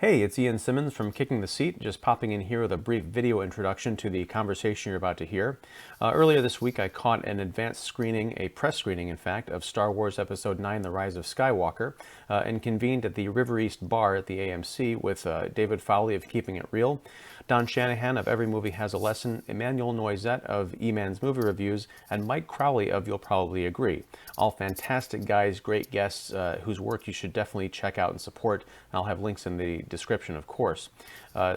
Hey, it's Ian Simmons from Kicking the Seat, just popping in here with a brief video introduction to the conversation you're about to hear. Earlier this week, I caught an advanced screening, a press screening in fact, of Star Wars Episode 9, The Rise of Skywalker, and convened at the River East Bar at the AMC with David Fowlie of Keeping It Real, Don Shanahan of Every Movie Has a Lesson, Emmanuel Noisette of EMan's Movie Reviews, and Mike Crowley of You'll Probably Agree. All fantastic guys, great guests, whose work you should definitely check out and support. I'll have links in the description, of course.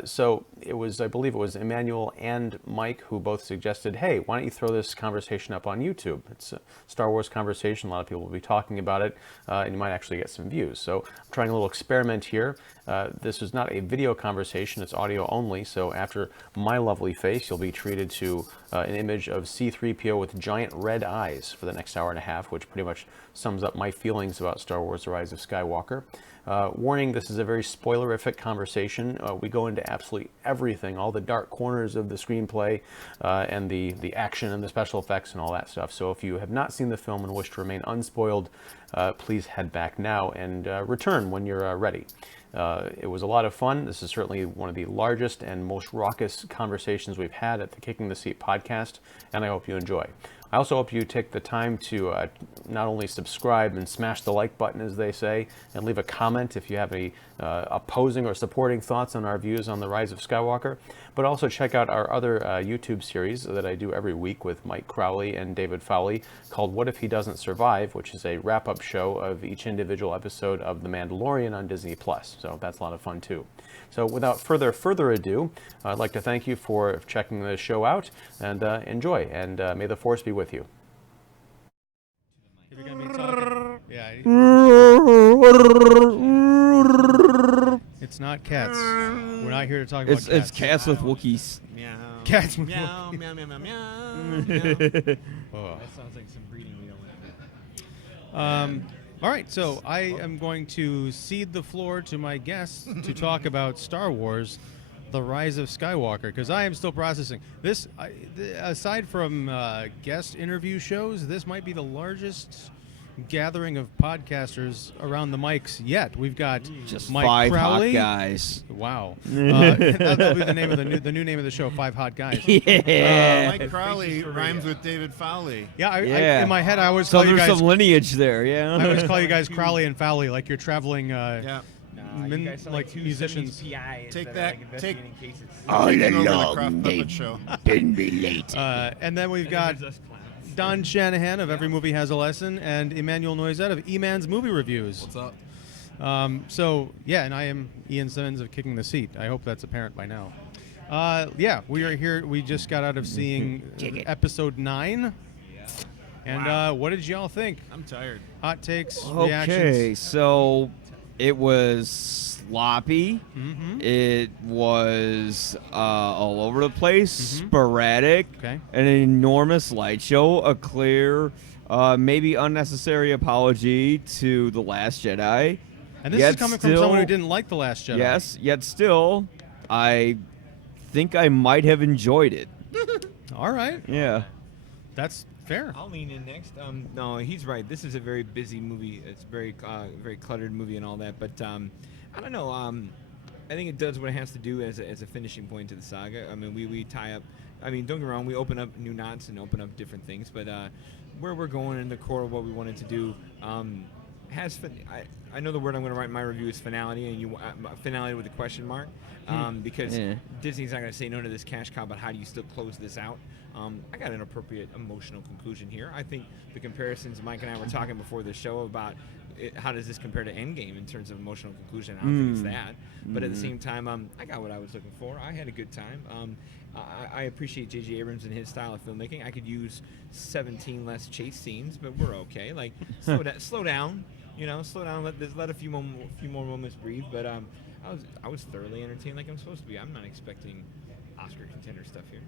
So it was, I believe it was Emmanuel and Mike who both suggested, hey, why don't you throw this conversation up on YouTube? It's a Star Wars conversation. A lot of people will be talking about it, and you might actually get some views. So I'm trying a little experiment here. This is not a video conversation, it's audio only. So after my lovely face, you'll be treated to an image of C-3PO with giant red eyes for the next hour and a half, which pretty much sums up my feelings about Star Wars: The Rise of Skywalker. Warning, this is a very spoilerific conversation. We go into absolutely everything, all the dark corners of the screenplay and the action and the special effects and all that stuff. So if you have not seen the film and wish to remain unspoiled, please head back now and return when you're ready. It was a lot of fun. This is certainly one of the largest and most raucous conversations we've had at the Kicking the Seat podcast, and I hope you enjoy. I also hope you take the time to not only subscribe and smash the like button, as they say, and leave a comment if you have any opposing or supporting thoughts on our views on The Rise of Skywalker, but also check out our other YouTube series that I do every week with Mike Crowley and David Fowlie called What If He Doesn't Survive, which is a wrap-up show of each individual episode of The Mandalorian on Disney+. So that's a lot of fun too. So without further ado, I'd like to thank you for checking the show out, and enjoy, and may the Force be with you. If you're gonna be talking, yeah. It's not cats. We're not here to talk about cats. It's cats with Wookiees. Meow. Cats with meow, Wookiees. meow, meow, meow, meow, Oh. That sounds like some breeding we don't want. All right, so I am going to cede the floor to my guests to talk about Star Wars: The Rise of Skywalker, because I am still processing this. Aside from guest interview shows, this might be the largest gathering of podcasters around the mics yet. We've got Just Mike 5 Crowley. hot guys. Wow, that'll be the name of the new name of the show. 5 Hot Guys. Yeah. Mike Crowley rhymes with David Fowlie. Yeah, I, Yeah. in my head I always So call you there's guys. some lineage there, yeah. I always call you guys Crowley and Fowley, like you're traveling. Yeah. You guguys sound like musicians. Take that. Take All taking over the along Kraft they Puppet Show. been related. And then we've got Don Shanahan of Every Movie Has a Lesson and Emmanuel Noisette of EMan's Movie Reviews. What's up? So, yeah, and I am Ian Simmons of Kicking the Seat. I hope that's apparent by now. Yeah, we are here. We just got out of seeing Episode 9. And what did y'all think? I'm tired. Hot takes, Okay, reactions? so it was sloppy. Mm-hmm. It was all over the place, Mhm. sporadic, Okay. an enormous light show, a clear, maybe unnecessary apology to The Last Jedi. And this Yet is coming from still- someone who didn't like The Last Jedi. Yes, yet still, I think I might have enjoyed it. All right. Yeah. That's fair. I'll lean in next. No, he's right. This is a very busy movie. It's very cluttered movie and all that. But I don't know. I think it does what it has to do as a finishing point to the saga. I mean, we tie up. I mean, don't get me wrong. We open up new knots and open up different things. But where we're going in the core of what we wanted to do has. I know the word I'm going to write in my review is finality, and you finality with a question mark, because Yeah. Disney's not going to say no to this cash cow. But how do you still close this out? I got an appropriate emotional conclusion here. I think the comparisons Mike and I were talking before the show about how does this compare to Endgame in terms of emotional conclusion. I don't think it's that. But at the same time, I got what I was looking for. I had a good time. I appreciate J.J. Abrams and his style of filmmaking. I could use 17 less chase scenes, but we're okay. Like slow down. You know, slow down. Let a few more moments breathe. But I was thoroughly entertained, like I'm supposed to be. I'm not expecting Oscar contender stuff here.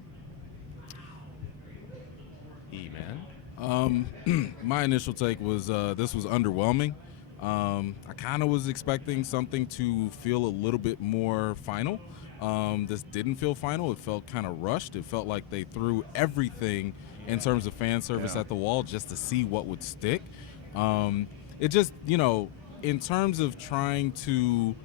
E-Man. My initial take was this was underwhelming. I kind of was expecting something to feel a little bit more final. This didn't feel final. It felt kind of rushed. It felt like they threw everything in terms of fan service at the wall just to see what would stick. It just, in terms of trying to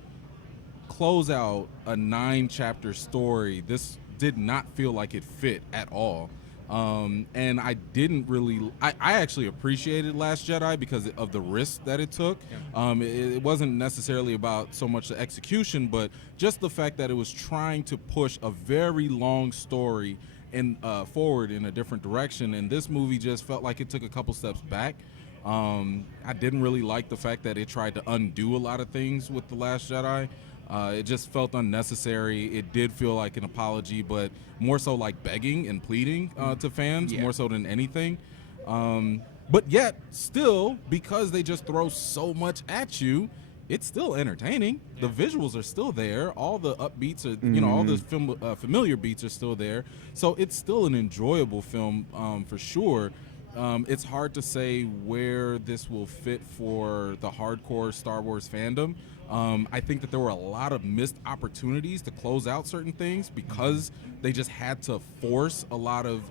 close out a 9-chapter story, this did not feel like it fit at all. And I didn't really, I actually appreciated Last Jedi because of the risk that it took. It wasn't necessarily about so much the execution, but just the fact that it was trying to push a very long story forward in a different direction. And this movie just felt like it took a couple steps back. I didn't really like the fact that it tried to undo a lot of things with The Last Jedi. It just felt unnecessary. It did feel like an apology, but more so like begging and pleading to fans, more so than anything. But yet, still, because they just throw so much at you, it's still entertaining. The visuals are still there. All the upbeats are, you know, all the familiar beats are still there. So it's still an enjoyable film for sure. It's hard to say where this will fit for the hardcore Star Wars fandom. I think that there were a lot of missed opportunities to close out certain things because they just had to force a lot of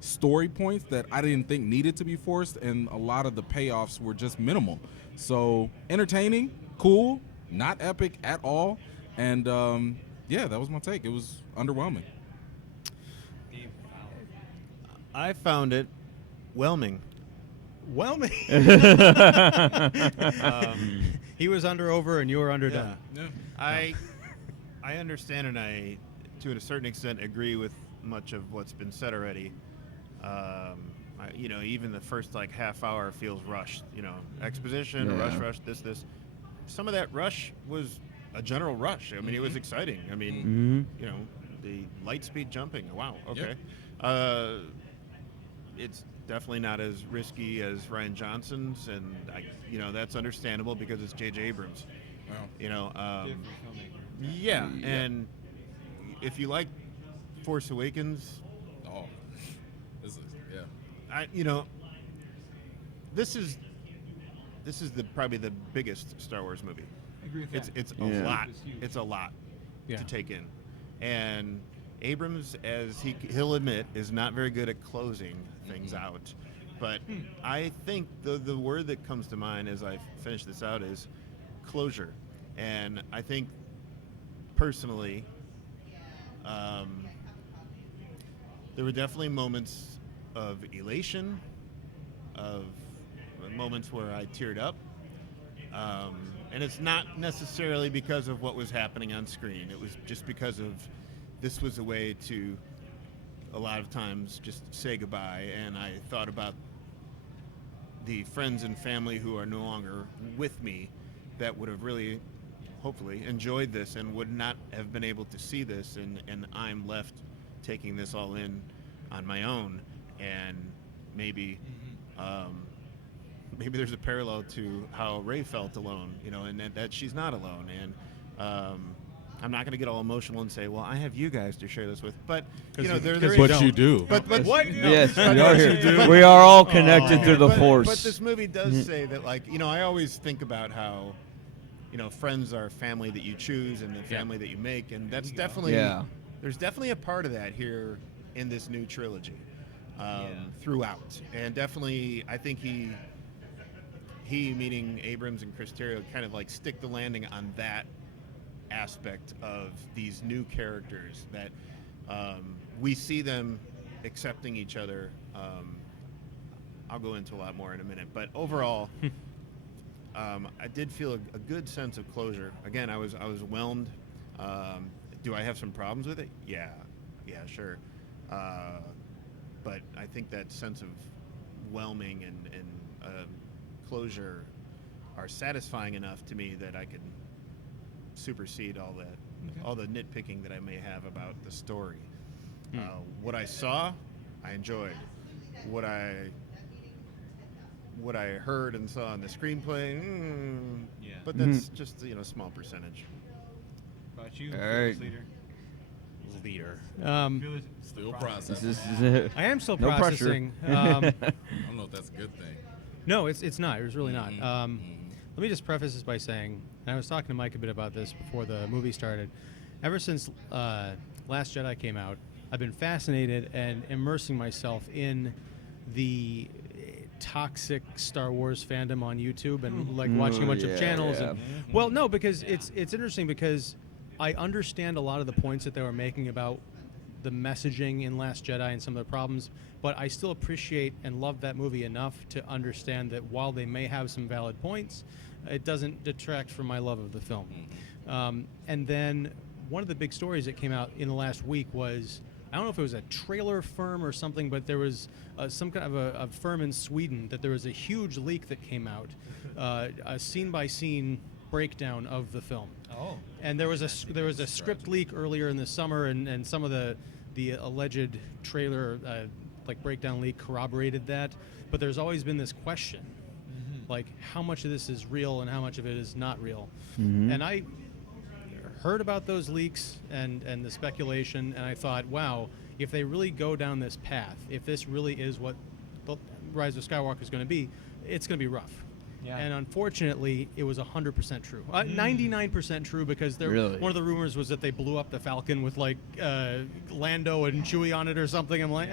story points that I didn't think needed to be forced, and a lot of the payoffs were just minimal. So entertaining, cool, not epic at all, and yeah, that was my take. It was underwhelming. I found it whelming. Whelming. He was over and you were underdone. Yeah. I understand, and I, to a certain extent, agree with much of what's been said already. You know, even the first like half hour feels rushed. You know, exposition, rush, this. Some of that rush was a general rush. I mean, it was exciting. I mean, you know, the light speed jumping. Wow. Okay. It's definitely not as risky as Rian Johnson's, and you know, that's understandable because it's J.J. Abrams. Wow. You know, yeah. And if you like Force Awakens, This is you know, this is probably the biggest Star Wars movie. I agree with that. It's a lot. It's a lot Yeah. to take in, and Abrams, as he'll admit, is not very good at closing things out. But I think the word that comes to mind as I finish this out is closure. And I think personally, there were definitely moments of elation, of moments where I teared up. And it's not necessarily because of what was happening on screen. It was just because of this was a way to, a lot of times, just say goodbye. And I thought about the friends and family who are no longer with me that would have really, hopefully, enjoyed this and would not have been able to see this. And I'm left taking this all in on my own. And maybe maybe there's a parallel to how Rey felt alone, you know, and that she's not alone. And I'm not going to get all emotional and say, well, I have you guys to share this with. But, you know, there is... But you do. But what? Yes, we are here. We are all connected through the Force. But this movie does say that, like, you know, I always think about how, you know, friends are family that you choose and the family that you make. And that's definitely... There's definitely a part of that here in this new trilogy throughout. And definitely, I think he, meaning Abrams and Chris Terrio, kind of, like, stick the landing on that aspect of these new characters that we see them accepting each other. I'll go into a lot more in a minute, but overall, I did feel a good sense of closure. Again, I was whelmed. Do I have some problems with it? Yeah, sure. But I think that sense of whelming and closure are satisfying enough to me that I can supersede all that, all the nitpicking that I may have about the story. What I saw, I enjoyed. What I heard and saw in the screenplay, but that's just, you know, a small percentage. About you, All right. Leader. Still processing. I am still No pressure. processing. I don't know if that's a good thing. No, it's not. It was really not. Let me just preface this by saying, and I was talking to Mike a bit about this before the movie started. Ever since Last Jedi came out, I've been fascinated and immersing myself in the toxic Star Wars fandom on YouTube and like watching a bunch of channels. And, well, no, because it's interesting because I understand a lot of the points that they were making about the messaging in Last Jedi and some of the problems, but I still appreciate and love that movie enough to understand that while they may have some valid points, it doesn't detract from my love of the film. And then one of the big stories that came out in the last week was, I don't know if it was a trailer firm or something, but there was some kind of a firm in Sweden that there was a huge leak that came out, a scene-by-scene breakdown of the film. Oh. And there was a script leak earlier in the summer, and some of the alleged trailer like breakdown leak corroborated that. But there's always been this question, like how much of this is real and how much of it is not real. And I heard about those leaks and the speculation, and I thought, wow, if they really go down this path, if this really is what the Rise of Skywalker is going to be, it's going to be rough. Yeah. And unfortunately, it was 100% true. 99% true, because one of the rumors was that they blew up the Falcon with like Lando and Chewie on it or something. I'm like,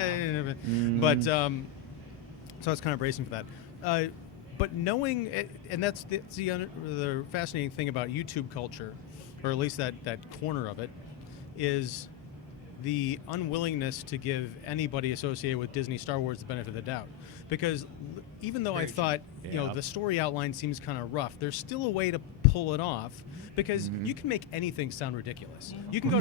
but so I was kind of bracing for that. But knowing it, and that's the fascinating thing about YouTube culture, or at least that corner of it, is the unwillingness to give anybody associated with Disney Star Wars the benefit of the doubt. Because even though I thought, the story outline seems kind of rough, there's still a way to pull it off, because you can make anything sound ridiculous. You can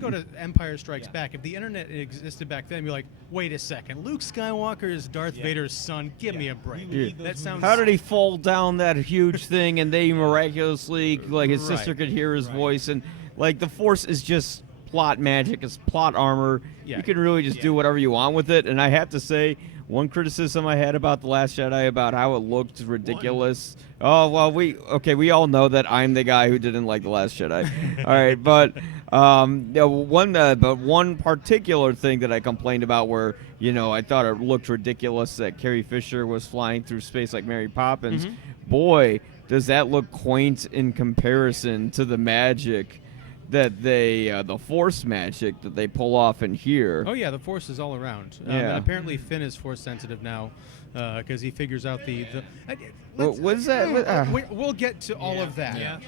go to Empire Strikes Back. If the internet existed back then, be like, wait a second, Luke Skywalker is Darth Vader's son. Give me a break. That sounds. How did he fall down that huge thing and they miraculously, like his sister could hear his voice, and like the Force is just plot magic, it's plot armor. You can really just do whatever you want with it. And I have to say, one criticism I had about The Last Jedi about how it looked ridiculous. Oh, well, we all know that I'm the guy who didn't like The Last Jedi. All right, but one particular thing that I complained about where, I thought it looked ridiculous that Carrie Fisher was flying through space like Mary Poppins. Boy, does that look quaint in comparison to the magic that the Force magic that they pull off in here. Oh yeah, the Force is all around. And apparently Finn is Force sensitive now, because he figures out what is that? We'll get to all of that. Yeah.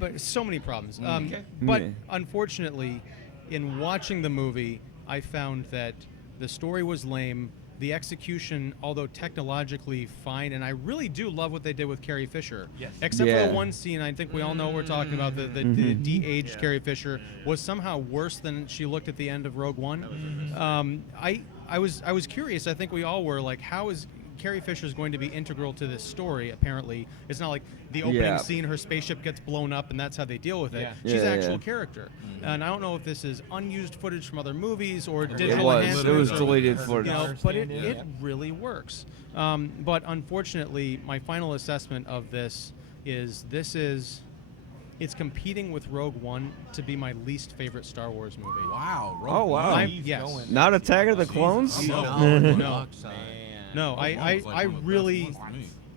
But so many problems. But unfortunately, in watching the movie, I found that the story was lame. The execution, although technologically fine, and I really do love what they did with Carrie Fisher. Yes. Except for the one scene, I think we all know what we're talking about, the de-aged Carrie Fisher was somehow worse than she looked at the end of Rogue One. I was curious. I think we all were like, how is Carrie Fisher is going to be integral to this story? Apparently, it's not like the opening scene, her spaceship gets blown up, and that's how they deal with it. She's an actual character, and I don't know if this is unused footage from other movies or digital enhancements. It was deleted footage. But it really works. But unfortunately, my final assessment of this is it's competing with Rogue One to be my least favorite Star Wars movie. Wow. Oh wow. Yes. Not Attack of the Clones? No, I really,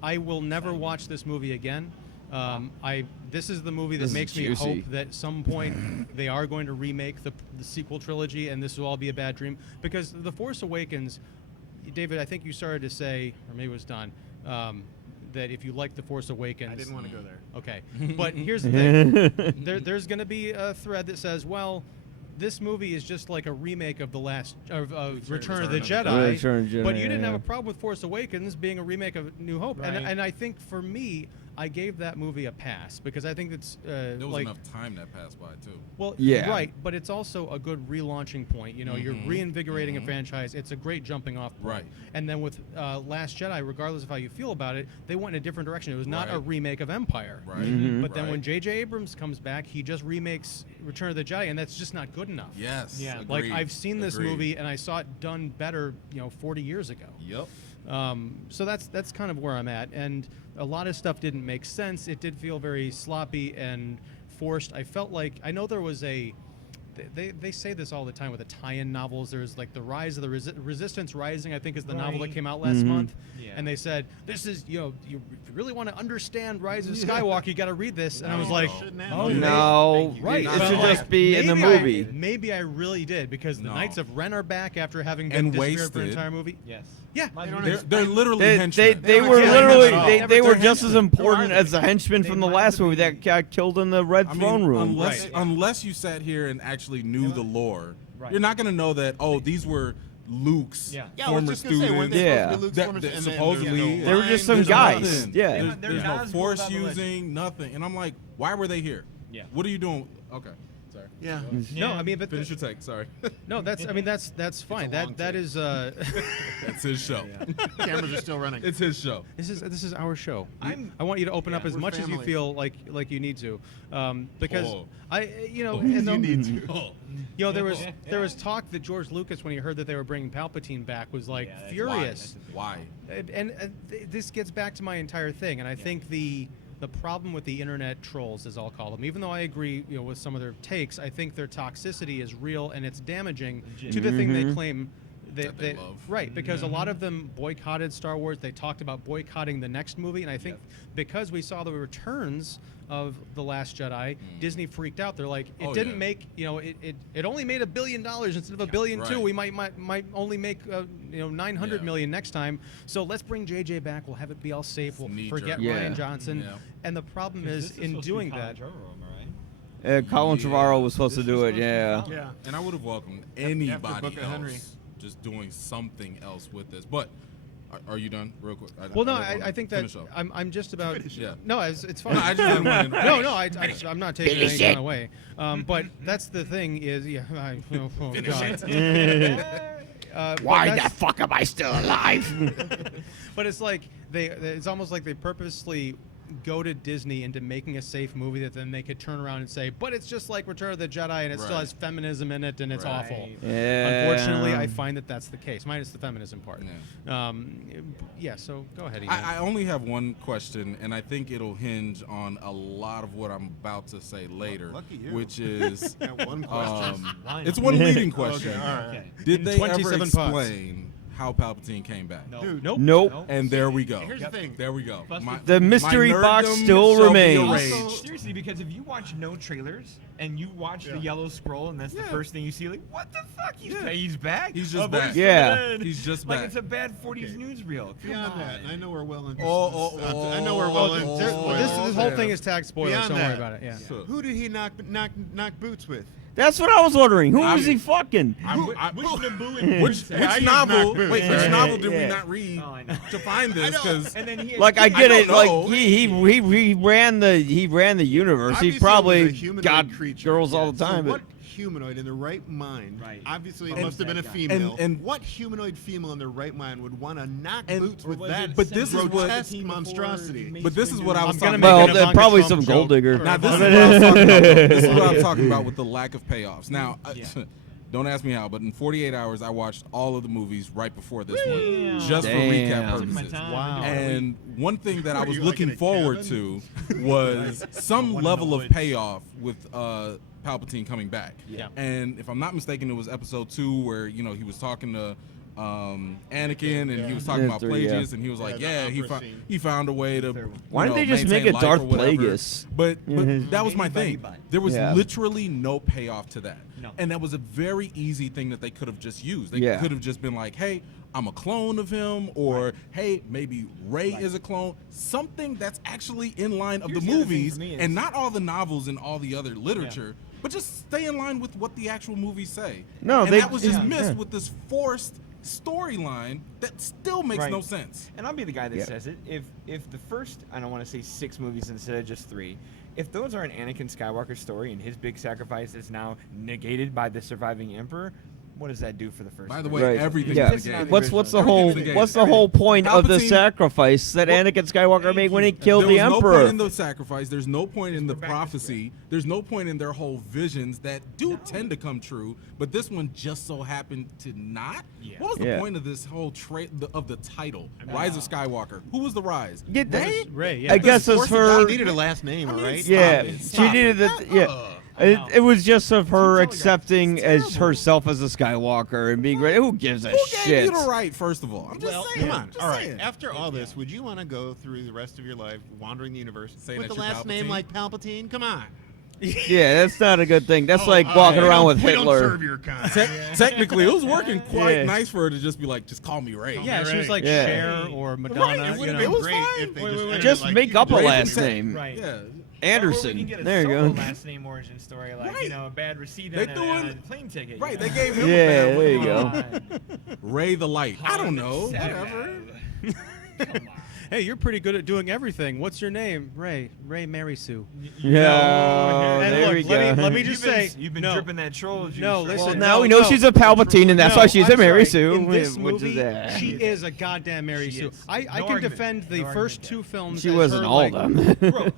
I will never watch this movie again. This is the movie that makes me hope that at some point they are going to remake the sequel trilogy, and this will all be a bad dream. Because The Force Awakens, David, I think you started to say, or maybe it was Don, that if you like The Force Awakens... I didn't want to go there. Okay. But here's the thing. There's going to be a thread that says, well, this movie is just like a remake of Return of the Jedi, but you didn't have a problem with Force Awakens being a remake of New Hope, and I think for me, I gave that movie a pass because I think it's there was enough time that passed by too. Well, right, but it's also a good relaunching point. You're reinvigorating a franchise. It's a great jumping off point. Right. And then with Last Jedi, regardless of how you feel about it, they went in a different direction. It was not a remake of Empire. Right. But then when J.J. Abrams comes back, he just remakes Return of the Jedi, and that's just not good enough. Yes. Yeah. Agreed. Like I've seen this movie, and I saw it done better, 40 years ago. Yep. So that's kind of where I'm at, and a lot of stuff didn't make sense. It did feel very sloppy and forced. I felt like, I know there was they say this all the time with the tie-in novels. There's like the Rise of the Resistance Rising, I think is the novel that came out last month. Yeah. And they said, this is, if you really want to understand Rise of Skywalker, you got to read this. And I was like, oh no, right. It should just be in the movie. Maybe I really did, because the Knights of Ren are back after having been disappeared for an entire movie. Yes. Yeah, They're literally henchmen. They were Yeah, literally yeah. they were They're just as henchmen. important as the henchmen from the last movie that got killed in the Red Throne Room. Unless you sat here and actually knew the lore, Right. you're not going to know that, these were Luke's Yeah. Yeah, I was former just gonna say, weren't students. they Yeah. supposed to be Luke's That- former that students? And supposedly- They were just some There's guys. nothing. Yeah. There's They're no Nazgûl force about the legend. using, nothing. And I'm like, why were they here? Yeah. What are you doing? Okay. Sorry. Yeah. No, I mean, but Finish your take. Sorry. no, that's fine. long That take. is That's his show. Cameras are still running. It's his show. this is our show. I want you to open up as we're much as you family. feel like you need to, because Oh. and the- Oh. there was talk that George Lucas, when he heard that they were bringing Palpatine back, was like furious. Why? This gets back to my entire thing, and I think the problem with the internet trolls, as I'll call them, even though I agree, with some of their takes, I think their toxicity is real and it's damaging to the thing they claim That they love. Right, because a lot of them boycotted Star Wars. They talked about boycotting the next movie, and I think because we saw the returns of The Last Jedi, Disney freaked out. They're like, it didn't make, it only made $1 billion instead of $1.2 billion. Right. We might only make 900 million next time. So let's bring JJ back. We'll have it be all safe. We'll knee-jerk. forget Yeah. Ryan Johnson. Yeah. And the problem is, in doing that, Colin Trevorrow was supposed to do it. Yeah. Yeah. And I would have welcomed Book anybody of Henry. else just doing something else with this. But are you done, real quick? well, no, don't wanna I think that finish up. I'm just about. Yeah. No, it's fine. No, I just didn't want to. I'm not taking anything away. But that's the thing is, God. Why the fuck am I still alive? But it's like it's almost like they purposely goaded Disney into making a safe movie that then they could turn around and say, but it's just like Return of the Jedi and it still Right. has feminism in it and it's Right. awful. Yeah. Unfortunately, I find that that's the case, minus the feminism part. So go ahead, EMan. I only have one question, and I think it'll hinge on a lot of what I'm about to say later, lucky you. which is Got one question. it's one leading question. Okay, all right. Did they ever 27 pods. explain how Palpatine came back? Dude, Nope. And there we go. Here's the thing. There we go. The mystery my box nerddom still shall be remains. erased. Seriously, because if you watch no trailers and you watch the yellow scroll and that's the first thing you see, like, what the fuck? He's back? He's just Of back. course Yeah. He's just Like back. it's a bad 40s newsreel. Come Beyond on. that, I know we're well into. I I know we're well into. This whole thing is tag spoilers. Beyond Don't worry that. about it. Yeah. Who did he knock boots with? That's what I was wondering. Who was he fucking? Which novel? Boots, Wait, which right? novel did we Yeah. not read Oh, I know. to find this? Because And then he Like I get it. don't Like know. he ran the universe. Obviously, He it probably was a humanoid got creature. girls all the So time. what But humanoid in the right mind? Right. Obviously, it And- must have been a and- female. and- what humanoid female in their right mind would want to knock And- boots with was that it But this is what- grotesque monstrosity? But this is what I was I'm gonna talking make about. well, an then Ivanka probably Trump some joke. gold digger. Now this is what I was talking about. This is what I'm talking about with the lack of payoffs. Now, don't ask me how, but in 48 hours, I watched all of the movies right before this one, just for recap Damn. purposes. Wow. And one thing that I Were was you, like, in looking a forward cabin? to was some level of payoff with Palpatine coming back. Yeah. And if I'm not mistaken, it was episode 2 where he was talking to Anakin, and he was talking Yeah, about 3, yeah. Plagueis, and he was like, the "Yeah, opera scene. he found a way to." Why didn't know, they just make maintain it life Darth or whatever. Plagueis? But that was my thing. Anybody. There was Yeah. literally no payoff to that. No. And that was a very easy thing that they could have just used. They Yeah. could have just been like, hey, I'm a clone of him, or hey, maybe Rey is a clone. Something that's actually in line of Here's the the other thing movies, for me is- and not all the novels and all the other literature, but just stay in line with what the actual movies say. No, and they- that was just yeah. missed Yeah. with this forced storyline that still makes Right. no sense. And I'll be the guy that Yeah. says it. If the first, I don't want to say 6 movies instead of just 3, if those are an Anakin Skywalker story and his big sacrifice is now negated by the surviving Emperor, what does that do for the first? By the movie? way, Right. everything Yeah. is negated. What's the Everything's whole negated. what's the whole point of the Palpatine- sacrifice that Anakin Skywalker made when he killed There the was no Emperor? point in the sacrifice. There's no point in the prophecy. There's no point in their whole visions that do tend to come true. But this one just so happened to not. Yeah. What was the Yeah. point of this whole of the title, Rise of Skywalker? Who was the Rise? Yeah, they- Ray, yeah. I guess it's She her. needed a last name, all right? Yeah, Stop she needed it. the yeah. It was just of her accepting as herself as a Skywalker and being great. Who gives a Who shit? gave you the right? First of all, I'm just Well, saying. come on. just All right. saying. After all this, would you want to go through the rest of your life wandering the universe Saying with that the you're last name Palpatine? like Palpatine? Come on. Yeah, that's not a good thing. That's like walking around with We don't Hitler. serve your kind. Technically, it was working quite Yeah. nice for her to just be like, just call me Ray. Yeah, she was like Yeah. Cher or Madonna. It would have you been know. great if they ended Just like make you up a did. last name. Right. Yeah. Anderson. Or we can get a There you solo go. last name origin story, like Right. a bad receipt They on doing- a plane ticket. Right, you they know? gave him Yeah, a bad there you one. go. Ray the Light. I don't know. Seven. Whatever. Come on. Hey, you're pretty good at doing everything. What's your name? Ray Mary Sue. Yeah, And there look, we let go. me just say, You've been no. dripping that troll juice. No, right? listen. Well, no, now we know no. she's a Palpatine, and that's No, why she's I'm a Mary sorry. Sue. In this which movie, is that. she is a goddamn Mary She Sue. is. I No can argument. defend the No first argument two films. She as wasn't her, all like, of them. Growth.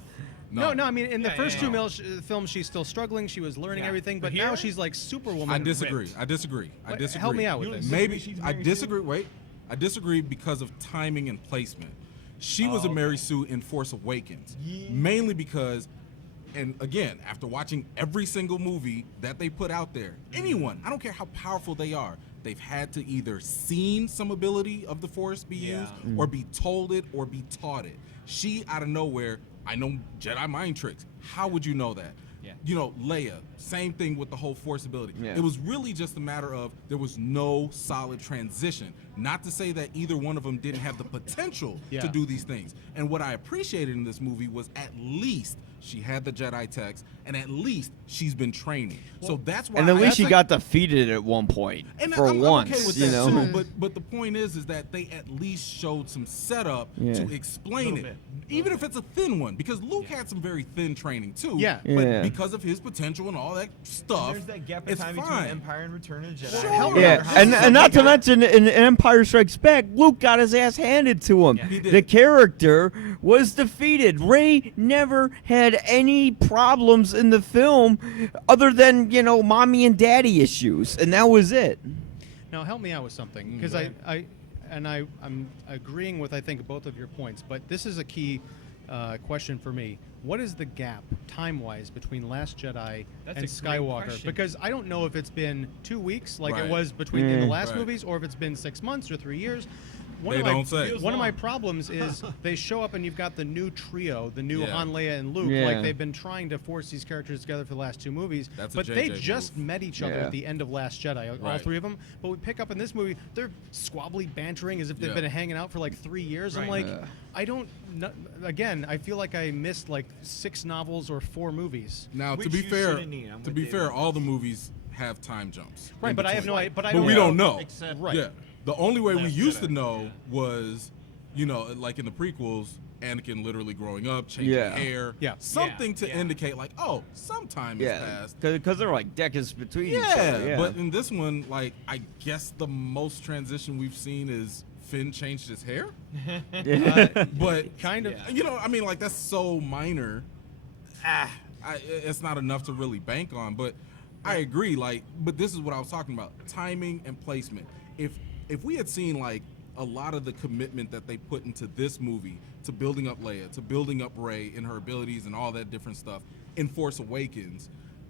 No, I mean, in the Yeah, first yeah, two yeah. films, she's still struggling. She was learning Yeah. everything, but But now here- she's like Superwoman. I disagree. ripped. I disagree. I What- disagree. help me out with You this. disagree Maybe she's I Mary Sue? disagree. Wait, I disagree because of timing and placement. She was a Mary Sue in Force Awakens, mainly because, and again, after watching every single movie that they put out there, anyone, I don't care how powerful they are, they've had to either seen some ability of the Force be used, or be told it, or be taught it. She, out of nowhere, I know Jedi mind tricks. How would you know that? Yeah. You know, Leia, same thing with the whole Force ability. Yeah. It was really just a matter of there was no solid transition. Not to say that either one of them didn't have the potential Yeah. to do these things. And what I appreciated in this movie was at least she had the Jedi text, and at least she's been training. So that's why. And at I least she think- got defeated at one point and for I'm once, okay with you that know. too, but the point is that they at least showed some setup Yeah. to explain Little it, bit. even if it's a thin one. Because Luke had some very thin training too. Yeah. But Yeah. because of his potential and all that stuff, There's that gap in it's time fine. between Empire and Return of the Jedi. Sure. Hell Yeah, How and not to mention in Empire Strikes Back, Luke got his ass handed to him. Yeah. He did. The character was defeated. Ray never had any problems in the film other than, you know, mommy and daddy issues, and that was it. Now help me out with something, because I'm agreeing with I think both of your points, but this is a key question for me. What is the gap time-wise between Last Jedi That's and a great Skywalker? question. Because I don't know if it's been 2 weeks like it Right. was between in the last Right. movies, or if it's been 6 months or 3 years. They don't say. One of my problems is they show up and you've got the new trio, the new Yeah. Han, Leia, and Luke. Yeah. Like they've been trying to force these characters together for the last 2 movies, That's a but they JJ just move. met each other Yeah. at the end of Last Jedi, all Right. 3 of them. But we pick up in this movie, they're squabbly bantering as if they've Yeah. been hanging out for like 3 years. I'm Right. like, I don't. Again, I feel like I missed like 6 novels or 4 movies. Now, Which to be you fair, shouldn't need. I'm to with be David fair, on all the this. movies have time jumps. Right, in but I have between. no. But I But don't we know. don't know. Except Right. Yeah. The only way we Last used Jedi. to know was, you know, like in the prequels, Anakin literally growing up, changing Yeah. hair. Yeah. Something to Yeah. indicate like, oh, some time has Yeah, passed. because they're like decades between each Yeah, other. Yeah, but in this one, like, I guess the most transition we've seen is Finn changed his hair. yeah. But Kind of. Yeah. you know, I mean, like that's so minor. It's not enough to really bank on. But I agree. Like, but this is what I was talking about: timing and placement. If we had seen like a lot of the commitment that they put into this movie to building up Leia, to building up Rey and her abilities and all that different stuff in Force Awakens,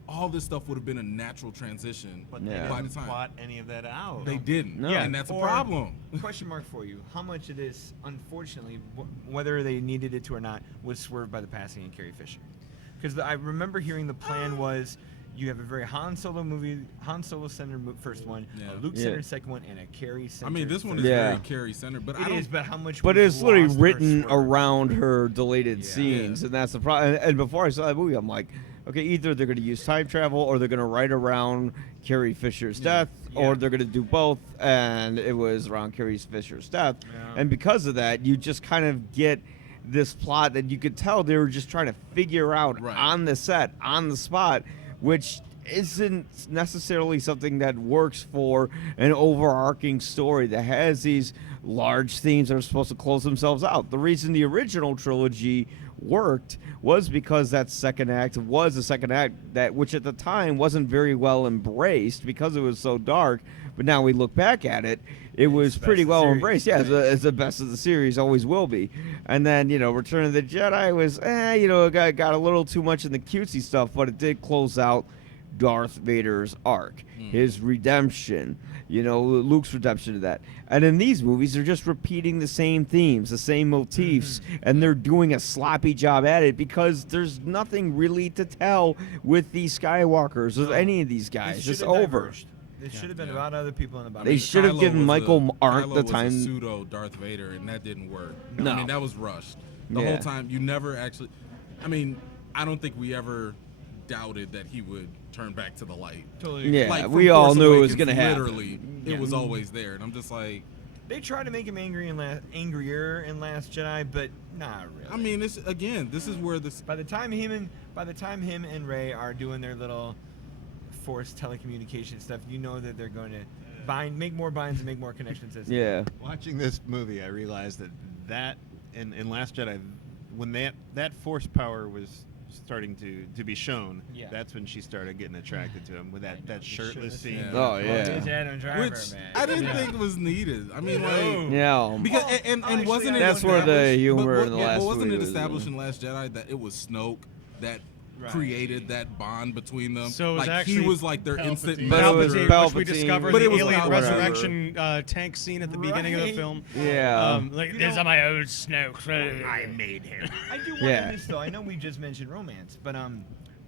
all this stuff would have been a natural transition But Yeah. they by the didn't time. plot any of that out. They didn't. No. Yeah, and that's a Or- problem. Question mark for you. How much of this, unfortunately, whether they needed it to or not, was swerved by the passing of Carrie Fisher? Because I remember hearing the plan was you have a very Han Solo movie, Han Solo centered first one, Yeah. a Luke Yeah. centered second one, and a Carrie I centered. mean, this one third is Yeah. very Carrie centered, but I It don't. is, but how much? But was it's literally lost or written swerved? around her deleted Yeah. scenes, Yeah. and that's the problem. And before I saw that movie, I'm like, okay, either they're going to use time travel or they're going to write around Carrie Fisher's death, or Yeah. they're going to do both. And it was around Carrie Fisher's death, Yeah. and because of that, you just kind of get this plot that you could tell they were just trying to figure out Right. on the set, on the spot, which isn't necessarily something that works for an overarching story that has these large themes that are supposed to close themselves out. The reason the original trilogy worked was because that second act was a second act that which at the time wasn't very well embraced because it was so dark, but now we look back at it, it was best pretty of the well series. embraced. Yeah, it's the best of the series, always will be. And then, you know, Return of the Jedi was, you know, it got a little too much in the cutesy stuff, but it did close out Darth Vader's arc, his redemption, Luke's redemption to that. And in these movies, they're just repeating the same themes, the same motifs, and they're doing a sloppy job at it because there's nothing really to tell with these Skywalkers, with any of these guys. It's over. It should have been about other people in the body. They should have given Michael Arndt Kylo the was time. a pseudo Darth Vader, and that didn't work. No. I mean, that was rushed. The whole time, you never actually. I mean, I don't think we ever doubted that he would turn back to the light. Totally. Yeah, Like, we from all Force knew it was Awakens, going to happen. Literally, it was always there, and I'm just like. They tried to make him angrier in Last Jedi, but not really. I mean, this is where this. By the time him and Rey are doing their little Force telecommunication stuff, you know that they're going to make more binds and make more connections. Yeah. Watching this movie, I realized that in Last Jedi, when that Force power was starting to be shown, that's when she started getting attracted to him with that shirtless scene. Yeah. Oh, yeah. It's Adam Driver, Which man. I didn't think was needed. I mean, like. Yeah. Because and wasn't it That's where the established- humor but, in the but last wasn't movie it was, established in Last Jedi that it was Snoke that created that bond between them? So it was like actually he was like their instant But it was messenger. which we discovered But the it was alien Palpatine. resurrection tank scene at the beginning of the film. Yeah. These are my old Snoke. I made him. I do wonder this though. I know we just mentioned romance, but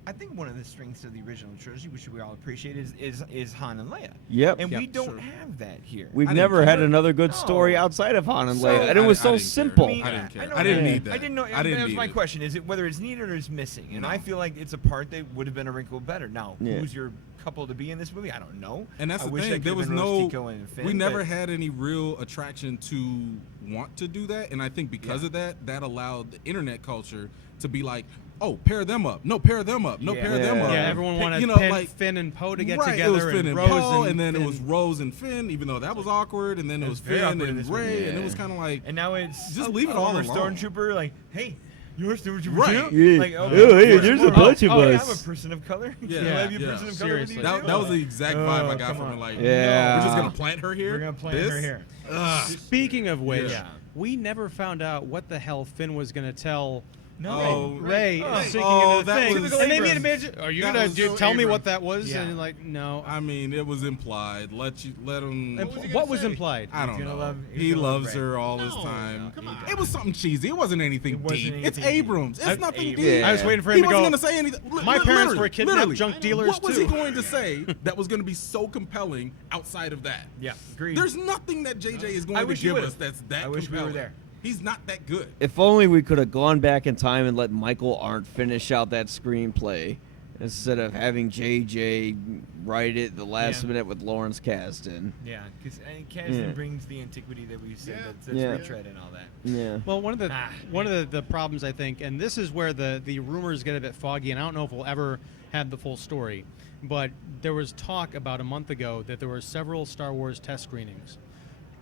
I think one of the strengths of the original trilogy, which we all appreciate, is Han and Leia. Yep. And we don't have that here. We've I didn't never had care. another good story No. outside of Han and So- Leia, and it was I so didn't care. simple. I didn't care. know I didn't that. need that. I didn't know. I didn't that was need my it. question: is it whether it's needed or it's missing? And No. I feel like it's a part that would have been a wrinkle better. Now, Yeah. who's your couple to be in this movie? I don't know. And that's I the wish thing. that There could was have been no. Rose Tico and Finn, We never but- had any real attraction to want to do that, and I think because of that allowed the internet culture to be like, oh, pair them up. No, pair them up. No, pair them up. Yeah, everyone wanted Finn and Poe to get right, together, it was Finn and Rose Poe, and then Finn. it was Rose and Finn, even though that was awkward, and then it was very Finn awkward in and this movie. Rey, and it Yeah. was kind of like, And now it's Just leave it all former alone. Stormtrooper, like, hey, you're a Stormtrooper Right. too? Yeah. Like, Oh, hey, there's a bunch of hey, us. I'm a person of color. Yeah. Can I have you Yeah. a person of color with you Seriously. too? that was the exact vibe I got come from on. it. Like, Yeah. we're just gonna plant her here. We're gonna plant This? her here. Ugh. Speaking of which, Yeah. we never found out what the hell Finn was going to tell Oh, Ray Oh. sinking Oh, into the that thing. was And they made a Abrams. major. Are you That going was to so tell me Abrams. what that was? Yeah. And like, no. I mean, it was implied. Let him. What was implied? I don't He's gonna know. love- he's He gonna love loves Rey. her all this time. It was something cheesy. It wasn't anything It wasn't deep. anything It's deep. Abrams. It's nothing Abrams. deep. Yeah. I was waiting for him He to wasn't go. going to say anything. My parents Literally, were kidnapped literally. junk dealers What was too. he going to say that was going to be so compelling outside of that? Yeah, agreed. There's nothing that JJ is I going to wish he give would've. us that's that I wish we were compelling. there. He's not that good. If only we could have gone back in time and let Michael Arndt finish out that screenplay instead of having JJ write it the last Yeah. minute with Lawrence Kasdan. Yeah, because Kasdan Yeah. brings the antiquity that we said, that's Yeah. retread and all that. Yeah. Well, one of the problems I think, and this is where the rumors get a bit foggy, and I don't know if we'll ever have the full story, but there was talk about a month ago that there were several Star Wars test screenings,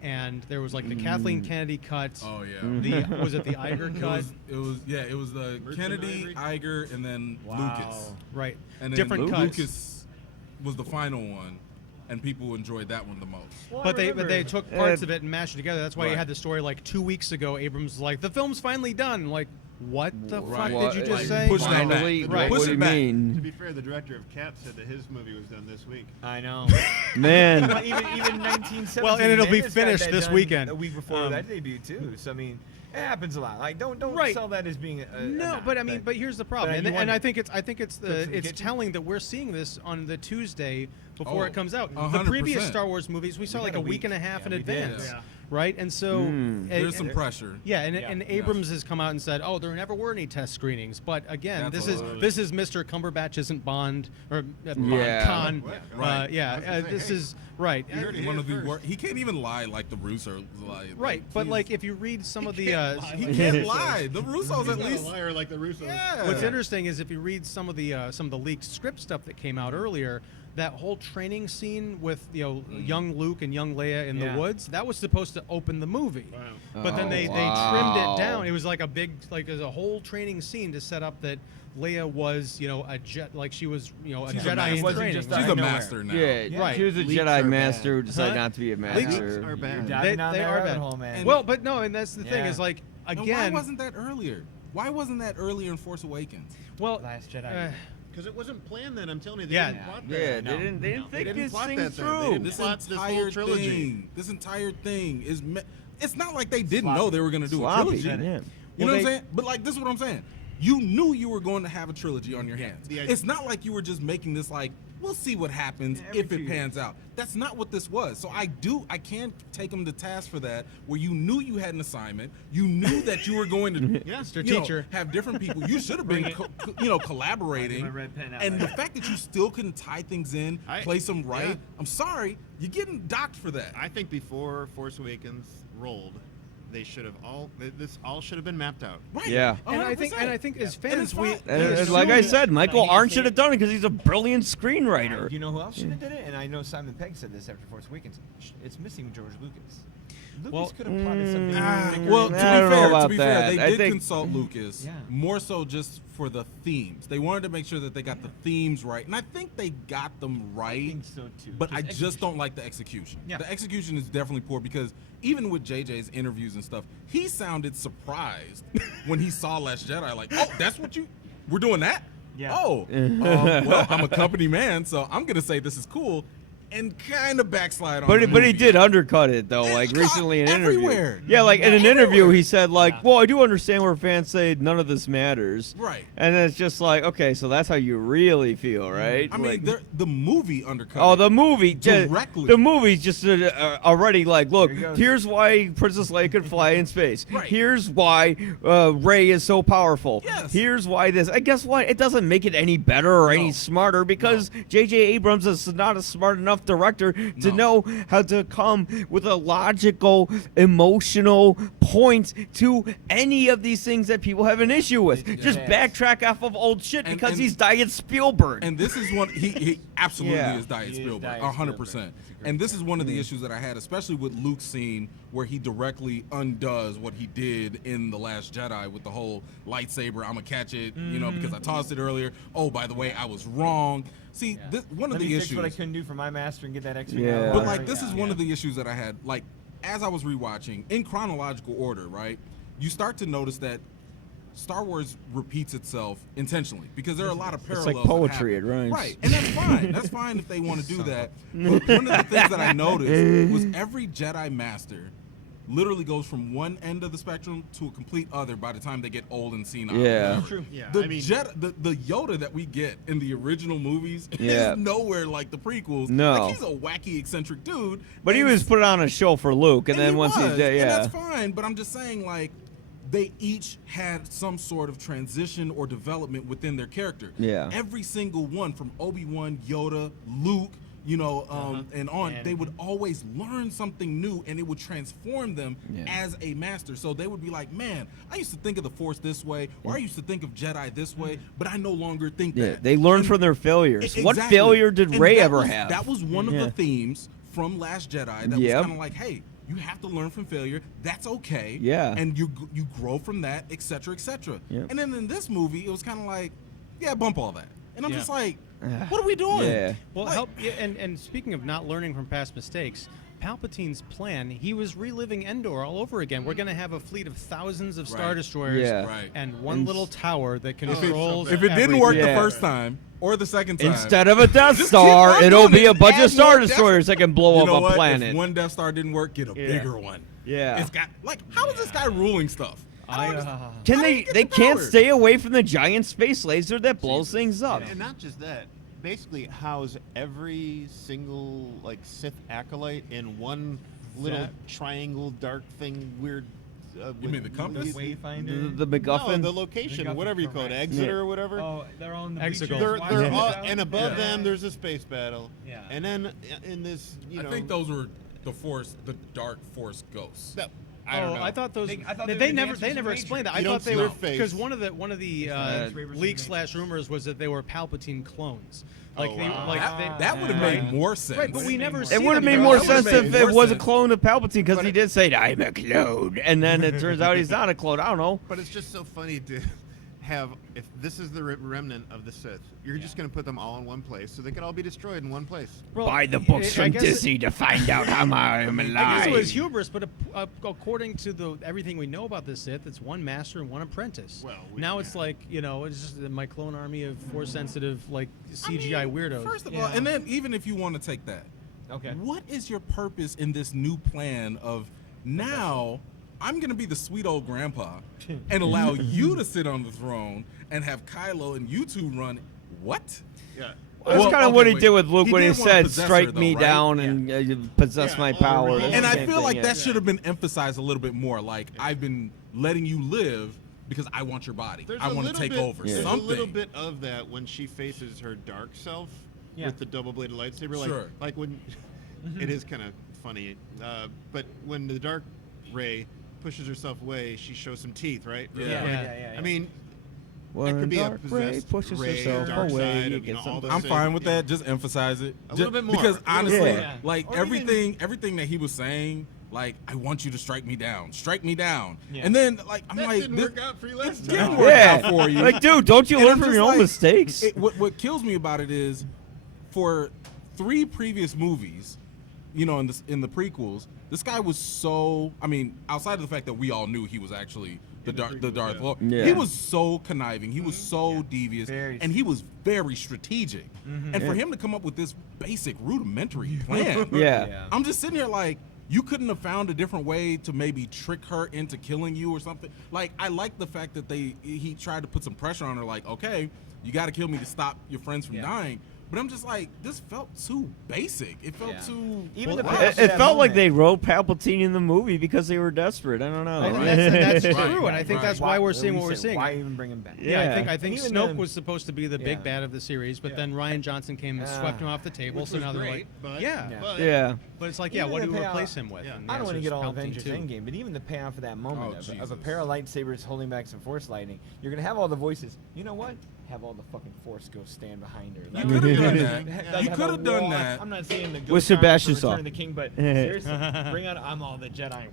and there was like the Kathleen Kennedy cut. Oh yeah. Was it the Iger cut? It was the Kennedy, Iger, and then Lucas. Right. And then Different cuts. Lucas was the final one, and people enjoyed that one the most. But they took parts of it and mashed it together. That's why you Right. had the story like 2 weeks ago. Abrams was like, the film's finally done. Like, what the Right. fuck did you just Like, say? push that back. Finally, Right. what Push do you it back. To mean? be fair, the director of Cap said that his movie was done this week. I know. Man, Well, even 1917. Well, and it'll be they just got finished that this done weekend. A week before that debut too. So I mean, it happens a lot. Like don't Right. sell that as being a No, knock, but I mean, but here's the problem, but and, you and wonder. I think it's Cooks in the it's kitchen? telling that we're seeing this on the Tuesday before Oh, it comes out. The 100%. previous Star Wars movies we saw We like got a week and a half Yeah, in we did. advance, Yeah. right? And so There's some pressure. Yeah, and Abrams has come out and said, "Oh, there never were any test screenings." But again, That's this is Mr. Cumberbatch isn't Bond or Bond Yeah. Khan. Right. This is right. One of the he can't even lie like the Russos lie. Right, but he's- like if you read some of the he can't lie. The Russos at least. liar like the Russos. Yeah. What's interesting is if you read some of the leaked script stuff that came out earlier, that whole training scene with young Luke and young Leia in Yeah. the woods, that was supposed to open the movie. Wow. But then Oh, they trimmed wow. it down. It was like there's a whole training scene to set up that Leia was, a jet, like she was, a She's a Jedi master. in Wasn't training. just She's out a of nowhere. master now. yeah, Right. she was a Leaks Jedi are master who bad. decided Huh? not to be a Leaks master. are bad. Diving down They that are rabbit bad. hole, man. Well, but no, and that's the thing Yeah. is like Now, again. why wasn't that earlier? Why wasn't that earlier in Force Awakens? Well, Last Jedi. Because it wasn't planned then. I'm telling you, they Yeah. didn't plot Yeah, that. they didn't think this plot thing that then. They through. didn't This plot this whole entire trilogy. thing is. It's not like they didn't know they were going to do Sloppy, a trilogy. yeah. You know what I'm saying? But like, this is what I'm saying. You knew you were going to have a trilogy on your hands. Yeah. It's not like you were just making this like, we'll see what happens if it pans out. That's not what this was. So I can take them to task for that, where you knew you had an assignment. You knew that you were going to Mr. Teacher. have different people. You should have been collaborating. And the fact that you still couldn't tie things in, place them right, yeah. I'm sorry, you're getting docked for that. I think before Force Awakens rolled, they should have this all should have been mapped out. Right. Yeah. And I think 100%. as And it's fans, we fine. Like I assume- said, Michael I need to Arndt say should have it. done it because he's a brilliant screenwriter. You know who else should have did it? And I know Simon Pegg said this after Force Awakens. It's missing George Lucas. Lucas could have plotted something. bigger. Well, to I don't know be about fair, that. they I did think- consult Lucas more so just for the themes. They wanted to make sure that they got the themes right, and I think they got them right. I think so too. But I just don't like the execution. Yeah. The execution is definitely poor because even with JJ's interviews and stuff, he sounded surprised when he saw Last Jedi. Like, oh, that's what we're doing that? Yeah. Oh, well, I'm a company man, so I'm gonna say this is cool. And kind of backslide on. But the he movie. did undercut it though, like It's recently in an interview. everywhere. Yeah, like in an Everywhere. interview he said like, "Well, I do understand where fans say none of this matters." Right. And then it's just like, okay, so that's how you really feel, right? I mean, the movie undercut. Oh, it. the movie Directly. The movie's just already like, look, There he goes. here's why Princess Leia could fly in space. Right. Here's why Rey is so powerful. Yes. Here's why this. And guess what? It doesn't make it any better or any No. smarter because J.J. Abrams is not a smart enough director to know how to come with a logical, emotional point to any of these things that people have an issue with. Just backtrack off of old shit And- because and- he's Diet Spielberg. And this is one he absolutely Yeah. is Diet He is Spielberg, Diet 100%. Spielberg. And this is one of the issues that I had, especially with Luke's scene where he directly undoes what he did in The Last Jedi with the whole lightsaber. I'm gonna catch it, because I tossed it earlier. Oh, by the way, I was wrong. See, one of Let the me fix issues. what I couldn't do for my master and get that extra. Yeah. But like this is one of the issues that I had. Like as I was rewatching in chronological order, right? You start to notice that Star Wars repeats itself intentionally because there are a lot of It's parallels. like that poetry, happen. it rhymes. Right, and that's fine. That's fine if they want to do that. But one of the things that I noticed was every Jedi Master literally goes from one end of the spectrum to a complete other by the time they get old and senile. Yeah. True. Yeah, The I mean, the Yoda that we get in the original movies Yeah. is nowhere like the prequels. No. Like, he's a wacky, eccentric dude. But he and- was put on a show for Luke, and then he once was, he did, and yeah. that's fine. But I'm just saying, like, they each had some sort of transition or development within their character. Yeah. Every single one, from Obi-Wan, Yoda, Luke, and on, they would always learn something new, and it would transform them as a master. So they would be like, man, I used to think of the Force this way, or I used to think of Jedi this way, but I no longer think Yeah, that. they learn And- from their failures. What Exactly. failure did And Rey that ever was- have? That was one of Yeah. the themes from Last Jedi that was Yep. kind of like, hey, you have to learn from failure. That's okay. Yeah. And you grow from that, et cetera, et cetera. Yep. And then in this movie, it was kind of like, yeah, bump all that. And I'm Yeah. just like, what are we doing? Yeah. Well, Like- and speaking of not learning from past mistakes, Palpatine's plan, he was reliving Endor all over again. We're going to have a fleet of thousands of Star Right. Destroyers Yeah. Right. and one little tower that controls If it didn't work Yeah. the first time or the second time, Instead of a Death just Star, keep on it'll doing be it. a bunch Add of Star more Death- Destroyers that can blow you know up what? a planet. If one Death Star didn't work, get a Yeah. bigger one. Yeah. It's got how is this guy ruling stuff? I, Can How do they? you get They the can't power? stay away from the giant space laser that blows things up. and not just that. Basically, house every single Sith acolyte in one little That- triangle, dark thing, weird. You mean the compass? Wayfinder. The No, MacGuffin. the location, MacGuffin, whatever you call it, correct. exit Yeah. or whatever. Oh, they're all in the Exegol. bleachers They're watching all, it out. and above Yeah. them there's a space battle. Yeah. And then in this, I think those were the dark Force ghosts. No, I don't know. I thought those. I thought they, they were never. the They Dancers never of explained that. Matrix. I You thought they don't were see their because face. one of the leaks / rumors was that they were Palpatine clones. Like Oh, they, wow. like That would have made more sense. Right, but we never. see It would have them made go more out. sense made if it more was a sense. clone of Palpatine, because But he did say, "I'm a clone," and then it turns out he's not a clone. I don't know. But it's just so funny to if this is the remnant of the Sith, you're just going to put them all in one place so they could all be destroyed in one place. Well, Buy the books I from guess Disney to find out how I am alive. I guess it was hubris, but according to everything we know about the Sith, it's one master and one apprentice. Well, now it's like, it's just my clone army of Force-sensitive, like, CGI weirdos. First of all, and then even if you want to take that, what is your purpose in this new plan of now I'm going to be the sweet old grandpa and allow you to sit on the throne and have Kylo and you two run what? Yeah. That's kind of what he did with Luke when he did wanna said, possess strike her, though, me right? down and possess my power. That's And the I same feel thing, like yeah. that should have been emphasized a little bit more. Like, I've been letting you live because I want your body. I want to take over. There's Something. a little bit of that when she faces her dark self with the double-bladed lightsaber. Sure. Like when it is kind of funny, but when the dark Rey pushes herself away, she shows some teeth, right? Yeah. I mean, When that could be a dark Rey possessed pushes Rey, herself dark away, side you of, get all something. those I'm things, fine with you know. that. Just emphasize it. A little bit more. Because honestly, Yeah. like Or everything that he was saying, like, I want you to strike me down. Yeah. And then, like, I'm That like, didn't this work out for you last didn't time. work out for you. Like, dude, don't you And learn I'm from just your own like, mistakes? What kills me about it is, for 3 previous movies, in the prequels, this guy was so. I mean, outside of the fact that we all knew he was actually the Darth Maul, Yeah. he was so conniving. He was so devious, Very and he was very strategic. And for him to come up with this basic rudimentary plan, Yeah. I'm just sitting here like, you couldn't have found a different way to maybe trick her into killing you or something. Like, I like the fact that he tried to put some pressure on her, like, okay, you got to kill me to stop your friends from dying. But I'm just like, this felt too basic. It felt too. Even the blah. past- It that felt like moment. they wrote Palpatine in the movie because they were desperate. I don't know. That's Right, true, and I think right. that's why we're seeing what we're seeing. Why even bring him back? Yeah, I Yeah. think And even Snoke then- was supposed to be the big bad of the series, but then Ryan Johnson came and swept him off the table. Which So was now they're great, like, but- yeah. but- Yeah. But it's like, Even what do the we payoff- replace him with? Yeah. And the I don't want to answer's get all Palpatine Avengers 2. Endgame, but even the payoff of that moment of a Jesus. pair of lightsabers holding back some Force lightning, you're gonna have all the voices. You know what? Have all the fucking Force ghosts stand behind her. You could have done that. Like, You have could a have done wall. that. I'm not saying the With ghost arms Sebastian from Shaw. Return of the King, but seriously, bring out I'm all the Jedi.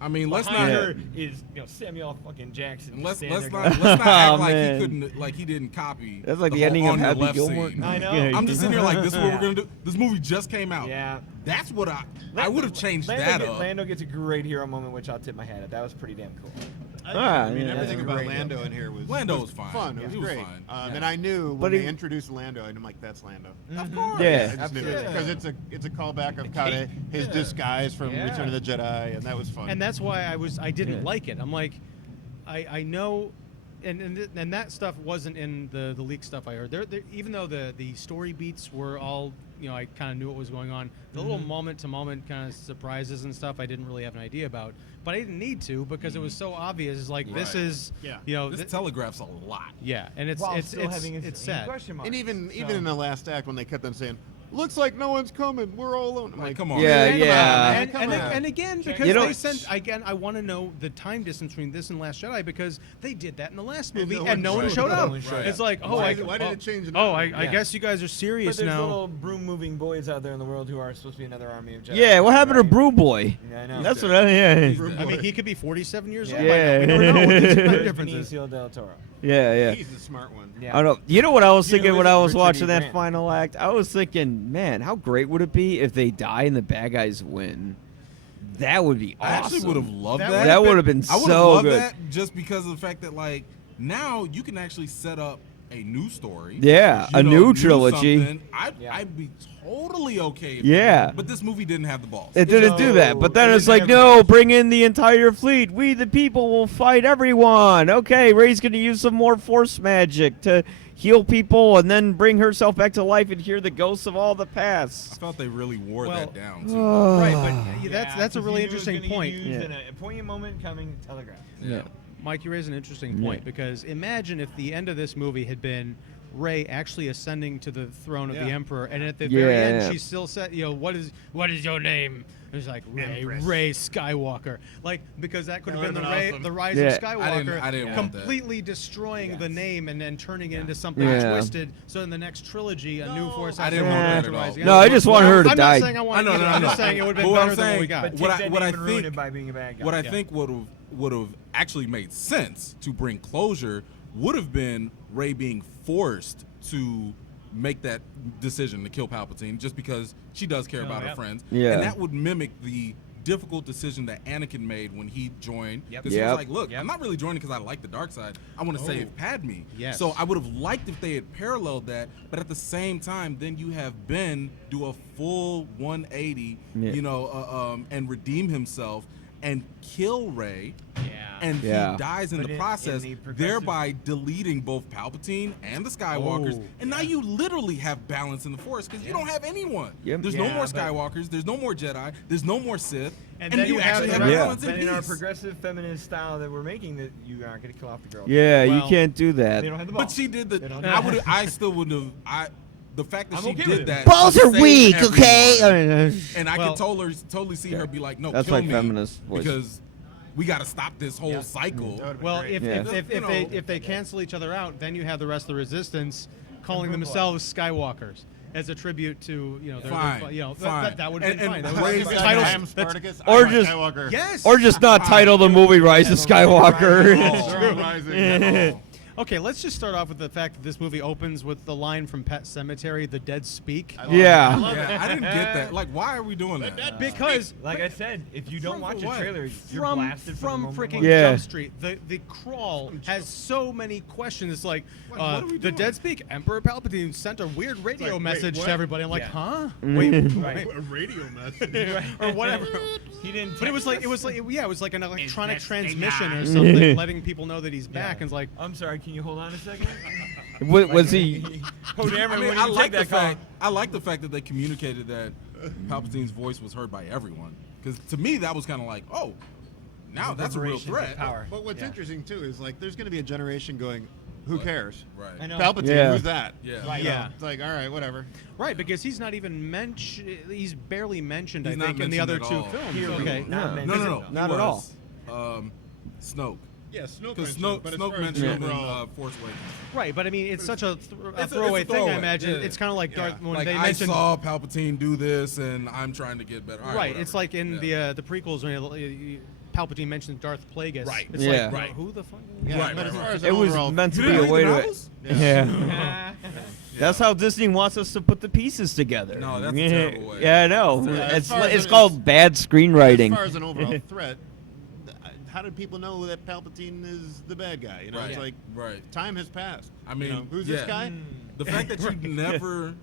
I mean, let's Behind not. her is Samuel fucking Jackson. And just let's standing not there act like man. he couldn't, like he didn't copy. That's like the whole ending of on your Happy left Gilmore. scene. I know. I'm just sitting here like, this is what we're gonna do. This movie just came out. Yeah. That's what I would have changed that up. Lando gets a great hero moment, which I'll tip my hat at. That was pretty damn cool. I mean, yeah. everything That's about great. Lando in here was Lando was fine. Fun. It was He was great. fine. And I knew But when he- they introduced Lando, and I'm like, that's Lando. Of course. Yeah. I just knew Absolutely. because it's a callback of kind of his disguise from Yeah. Return of the Jedi, and that was fun. And that's why I didn't Yeah. like it. I'm like, I know, and that stuff wasn't in the leak stuff I heard. There, even though the story beats were all, I kind of knew what was going on. The little moment to moment kind of surprises and stuff I didn't really have an idea about. But I didn't need to because it was so obvious. It's like this Right. is, Yeah. This telegraphs a lot. yeah, and it's While it's still having a sad. question mark. And even in the last act when they kept on saying, "Looks like no one's coming. We're all alone." I'm Like, like, come on. Yeah, man, yeah. come on, man, come on. And again, because You know- they sent again, I want to know the time distance between this and Last Jedi because they did that in the last And movie no and no one one showed showed up. up. Right. It's like, Why did it change? I guess you guys are But serious there's now. little broom-moving boys out there in the world who are supposed to be another army of Jedi. Yeah, what happened to right? Brew Boy? Yeah, I know. That's what I. I mean, he could be 47 years old. Yeah. By now. We never know what the time There's difference is. Benicio del Toro. Yeah. He's the smart one. Yeah. I don't know. You know what I was You know thinking when who's I was Richard E. watching that Grant? final act? I was thinking, man, how great would it be if they die and the bad guys win? That would be awesome. I actually would have loved that. That would have been I would have so loved good. that just because of the fact that, like, now you can actually set up a new story. Yeah, You a know, new do trilogy. something. I'd be totally okay. If Yeah. But this movie didn't have the balls. It didn't do that, but then it it's didn't like, have no, much. bring in the entire fleet. We, the people, will fight everyone. Okay, Rey's going to use some more Force magic to heal people and then bring herself back to life and hear the ghosts of all the I past. felt they really wore Well, that down, too. Right, but Yeah, that's a 'cause really he knew it was interesting gonna get point. used Yeah. in a poignant moment coming, telegraph. Yeah. Mike, you raise an interesting point because imagine if the end of this movie had been Rey actually ascending to the throne of the Yeah. Emperor, and at the very end Yeah. she still said, what is your name? It was like Empress. Rey Skywalker, like because that could have That been would've been awesome. the rise Yeah. of Skywalker, I didn't want that. completely destroying the name and then turning it into something Yeah. twisted. So in the next trilogy, a new Force. I didn't want that to at rise all. again. No, I just want her to I'm die. not saying I want. No, I'm no. just saying it would have But been what I'm better than what we saying- got. But What take I- that what name I and ruin think- it by being a bad guy. What I think would have actually made sense to bring closure would have been Rey being forced to make that decision to kill Palpatine just because she does care about her friends. Yeah. And that would mimic the difficult decision that Anakin made when he joined. Yep. Because he was like, look, I'm not really joining because I like the dark side. I want to save Padme. Yes. So I would have liked if they had paralleled that, but at the same time, then you have Ben do a full 180, and redeem himself and kill Rey. And he dies in the process, thereby deleting both Palpatine and the Skywalkers. And now you literally have balance in the Force because you don't have anyone. There's no more Skywalkers. There's no more Jedi. There's no more Sith. And And then you you have actually the have rest- balance But and in our peace. progressive feminist style that we're making, that you aren't going to kill off the girl. Yeah, you Well, can't do that. They don't have the ball. But she did They the. don't I have would. I still wouldn't have. The fact that I'm she okay with did it. that. Balls are saved weak, everyone. okay? And I Well- could totally see her be like, no, That's kill my me feminist voice. because we got to stop this whole cycle. Well, if, Yeah. if they cancel each other out, then you have the rest of the Resistance calling themselves Skywalkers as a tribute to Fine, fine. that would have been fine. And That Rey's was, like, titles- I am that's- Spartacus. or I'm just- Skywalker. yes. Or just not title the movie Rise of Skywalker. Rising. Okay, let's just start off with the fact that this movie opens with the line from Pet Sematary, "The dead speak." Yeah. Yeah, I didn't get that. Like, why are we doing that? Because Like I said, if you don't From watch a what? trailer, you're from blasted from moment freaking one. Yeah. Jump Street, the crawl has so many questions. It's like what are we the doing? dead speak. Emperor Palpatine sent a weird radio like, wait, message what? to everybody. I'm like, Yeah. huh? Right. Wait, A radio message. or whatever. He didn't. But it was like text us. it was like an electronic next transmission thing or something, letting people know that he's back. Yeah. And it's like, I'm sorry. Can you hold on a second? Was he? Oh, damn I it! mean, when I you like take the that call. fact. I like the fact that they communicated that Palpatine's voice was heard by everyone. Because to me, that was kind of like, oh, now that's a real Reverberations of threat. Power. But what's Yeah. interesting too is like there's going to be a generation going, who cares? Right. I know. Palpatine, Yeah. who's that? Yeah. Right. yeah, It's like, all right, whatever. right, because he's not even mentioned. He's barely mentioned, He's I not think, in the other mentioned two at all. films. Here we Okay, go. Not No. mentioned. No. Not He at was, Snoke. Yeah, Snoke Because mentioned it, but as Snoke far as mentioned the him in overall- Force Awakens. right, but I mean, it's such a It's throwaway a thing. I throwaway, imagine yeah. it's kind of like Darth when Like, they I mentioned. saw Palpatine do this, and I'm trying to get better. All Right, whatever. it's like in Yeah. the prequels when Palpatine mentions Darth Plagueis. Right. It's Yeah. like, Right. who the fuck? Yeah, Right, but as right, far as It an was overall, meant to You be didn't a read way the to. novels? Yeah. That's how Disney wants us to put the pieces together. No, that's a terrible way. Yeah, I know. As It's far as it's it called is- bad as screenwriting. far as an overall threat, how did people know that Palpatine is the bad guy? You know, Right. it's like Right. time has passed. I mean, You know, who's yeah. this guy? The fact that you never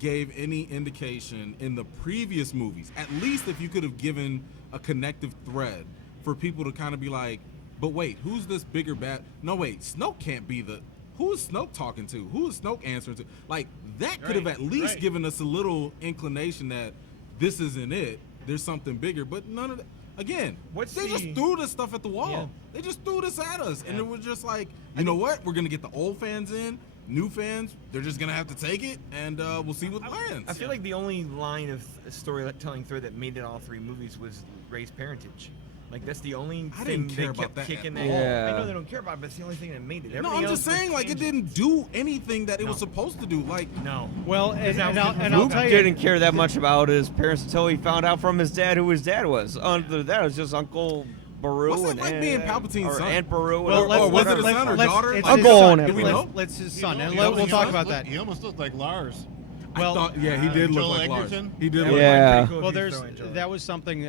gave any indication in the previous movies, at least if you could have given a connective thread for people to kind of be like, but wait, who's this bigger bad? No, wait, Snoke can't be the. Who is Snoke talking to? Who is Snoke answering to? Like, that could have Right, at least right. given us a little inclination that this isn't it. There's something bigger, but none of that. Again, What's they just the- threw this stuff at the wall. Yeah. They just threw this at us, and Yeah. it was just like, you know what? We're gonna get the old fans in, new fans. They're just gonna have to take it, and we'll see what lands. I feel like the only line of storytelling thread that made it all three movies was Rey's parentage. Like that's the only I thing didn't care they about kept that kicking at that. all. I know Yeah. they don't care about it, but it's the only thing that made it. no, Everything I'm else just was saying, like, it tangent. didn't do anything that it was No. supposed to do. Like, No. Well, and I'll Luke tell you, didn't care that much about his parents until he found out from his dad who his dad was. Other than that, it was just Uncle Baru What's it and like being Palpatine's or son? Aunt Baru. Well, Or was it a son or daughter? It's I'll his go son. on it. Do we know? Let's his son, and He we'll almost talk looked- about that. He almost looked like Lars. Well, I thought, yeah, he did look Joel like Lars. Edgerton? He did That look would've Yeah. been pretty cool if well, he was there's throwing Joel. that was something.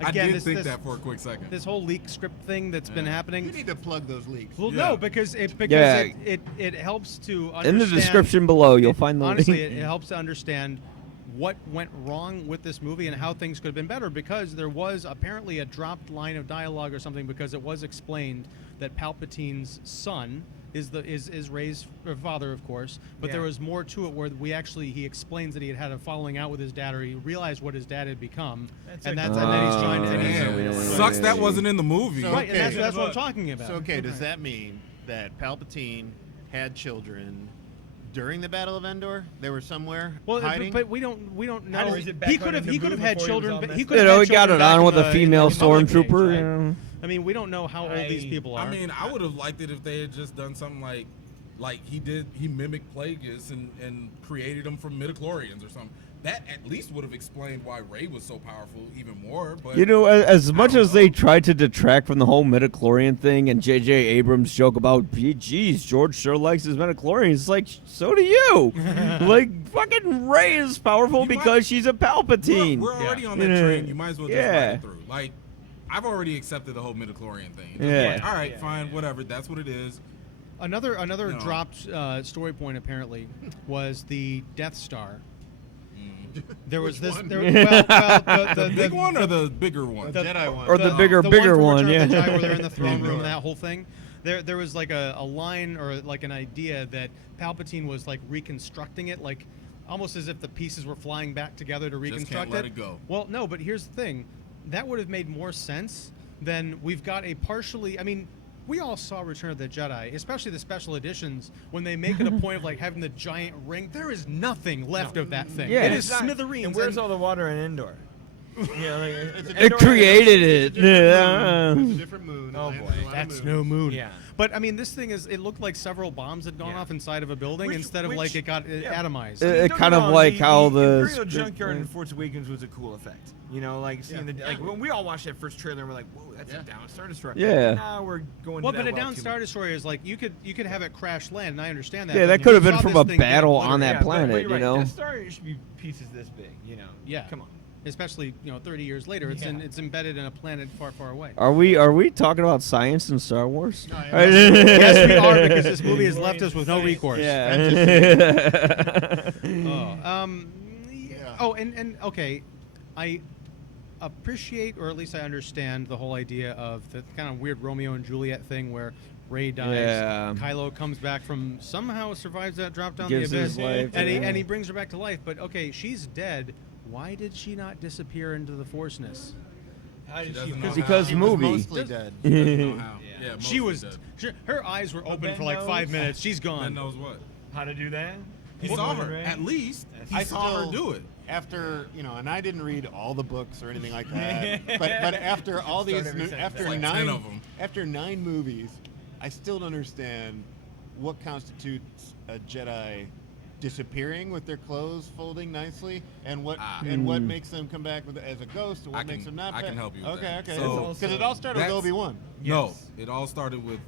I Again, did this, think this, that for a quick second. this whole leak script thing that's been You happening. need to plug those leaks. Well, Yeah. no, because it Yeah. it helps to understand. In the description below, you'll find the honestly, link. it helps to understand what went wrong with this movie and how things could have been better, because there was apparently a dropped line of dialogue or something, because it was explained that Palpatine's son is Rey's father, of course, but there Yeah. was more to it where he explains that he had a falling out with his dad, or he realized what his dad had become, That's and a- and then he's trying to. Oh, and he's- Damn. Sucks that wasn't in the movie. So- Right, and Okay. that's what I'm talking about. So, okay, does that mean that Palpatine had children during the Battle of Endor? They were somewhere Well, hiding? but we don't know. Or is it back He on could have in he Naboo could have had before he was children. all But messed he up? could You have know, had he got children it back on in with a the- female in the Republic days, stormtrooper. right? you know. I mean, we don't know how old these people are. I mean, I would have liked it if they had just done something like Like he mimicked Plagueis and created them from midichlorians or something. That at least would have explained why Rey was so powerful even more. But You know, as much as they tried to detract from the whole midichlorian thing, and J.J. Abrams joke about, geez, George sure likes his midichlorians. It's like, so do you. Like, fucking Rey is powerful because she's a Palpatine. We're already on that train. You might as well just ride it through. Like, I've already accepted the whole midichlorian thing. Like, all right, fine, whatever. That's what it is. Another dropped story point apparently was the Death Star. There was this. The big one or the bigger one? The Jedi one. Or the bigger one, from yeah. Return of the Jedi, where they're in the throne room and that whole thing. There was like a line or like an idea that Palpatine was like reconstructing it, like almost as if the pieces were flying back together to reconstruct can't let it go. Well, no, but here's the thing. That would have made more sense than we've got a partially. I mean, we all saw Return of the Jedi, especially the special editions, when they make it a point of like having the giant ring. There is nothing left of that thing. Yeah. It is It's not- smithereens. And where's all the water in Endor? Yeah, like, It created it. It's a different moon. Oh, It lands boy. on a lot of That's moons. no moon. Yeah. But I mean, this thing is. It looked like several bombs had gone off inside of a building instead of like it got atomized. It Don't kind get of me wrong, like how the Imperial Junkyard in Force Awakens was a cool effect. You know, like seeing like when we all watched that first trailer, and we're like, "Whoa, that's a down Star Destroyer." Yeah. Now we're going. Well, to but that a down too Star much. Destroyer is like you could have it crash land, and I understand that. Yeah, but that you could have saw been from this a thing get battle on obliterated. that planet, you're you right. know? Death Star should be pieces this big. You know. Yeah. Come on. Especially 30 years later, it's embedded in a planet far, far away. Are we talking about science in Star Wars? Yes, we are, because this movie has left us with no recourse. Yeah. Oh, and okay, I appreciate, or at least I understand, the whole idea of the kind of weird Romeo and Juliet thing where Rey dies, Yeah. Kylo comes back from, somehow survives that drop down Gives the abyss, his life, and yeah. he brings her back to life. But okay, she's dead. Why did she not disappear into the Forceness? How did doesn't she? know Because She was movie. mostly dead. Doesn't know how. Yeah, She mostly was, dead. her eyes were open Ben for like 5 knows. minutes. She's Ben gone. knows what. How to do that? He saw her. At least he saw her do it. After and I didn't read all the books or anything like that. but after all Start these, every sentence. after Like 10 of 'em. after 9 movies, I still don't understand what constitutes a Jedi disappearing with their clothes folding nicely, and what makes them come back as a ghost, and what makes them not. I can help you with Okay, that. okay. So, Because it all started with that's- Obi-Wan. No, it all started with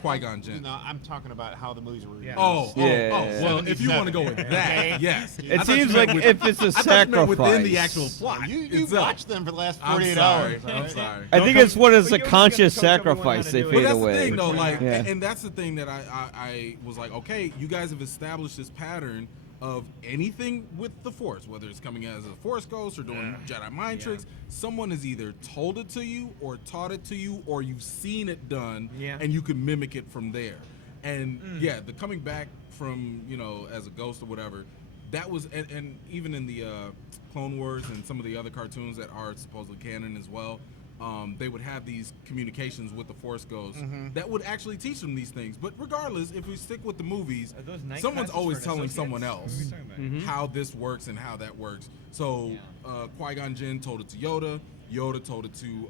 Qui-Gon Jinn. No, I'm talking about how the movies were. Yeah. Oh, Yeah. well, if you want to go with that, yes. It I thought you seems meant like with- if it's a I thought you meant within the sacrifice. actual plot. You itself. watched them for the last I'm 48 sorry. hours. I'm right? sorry. I think it's what is But a you're just conscious gonna come tell everyone how sacrifice to they do it. fade Well, that's away. the thing, though. Like, Yeah. and that's the thing that I was like, okay, you guys have established this pattern of anything with the Force, whether it's coming as a Force ghost or doing Jedi mind tricks. Someone has either told it to you or taught it to you, or you've seen it done, and you can mimic it from there. And yeah, the coming back from as a ghost or whatever, that was, and even in the Clone Wars and some of the other cartoons that are supposedly canon as well. They would have these communications with the Force Ghosts that would actually teach them these things. But regardless, if we stick with the movies, Are those night someone's classes always for telling associates? someone What else are we talking about? how this works and how that works. So Qui-Gon Jinn told it to Yoda. Yoda told it to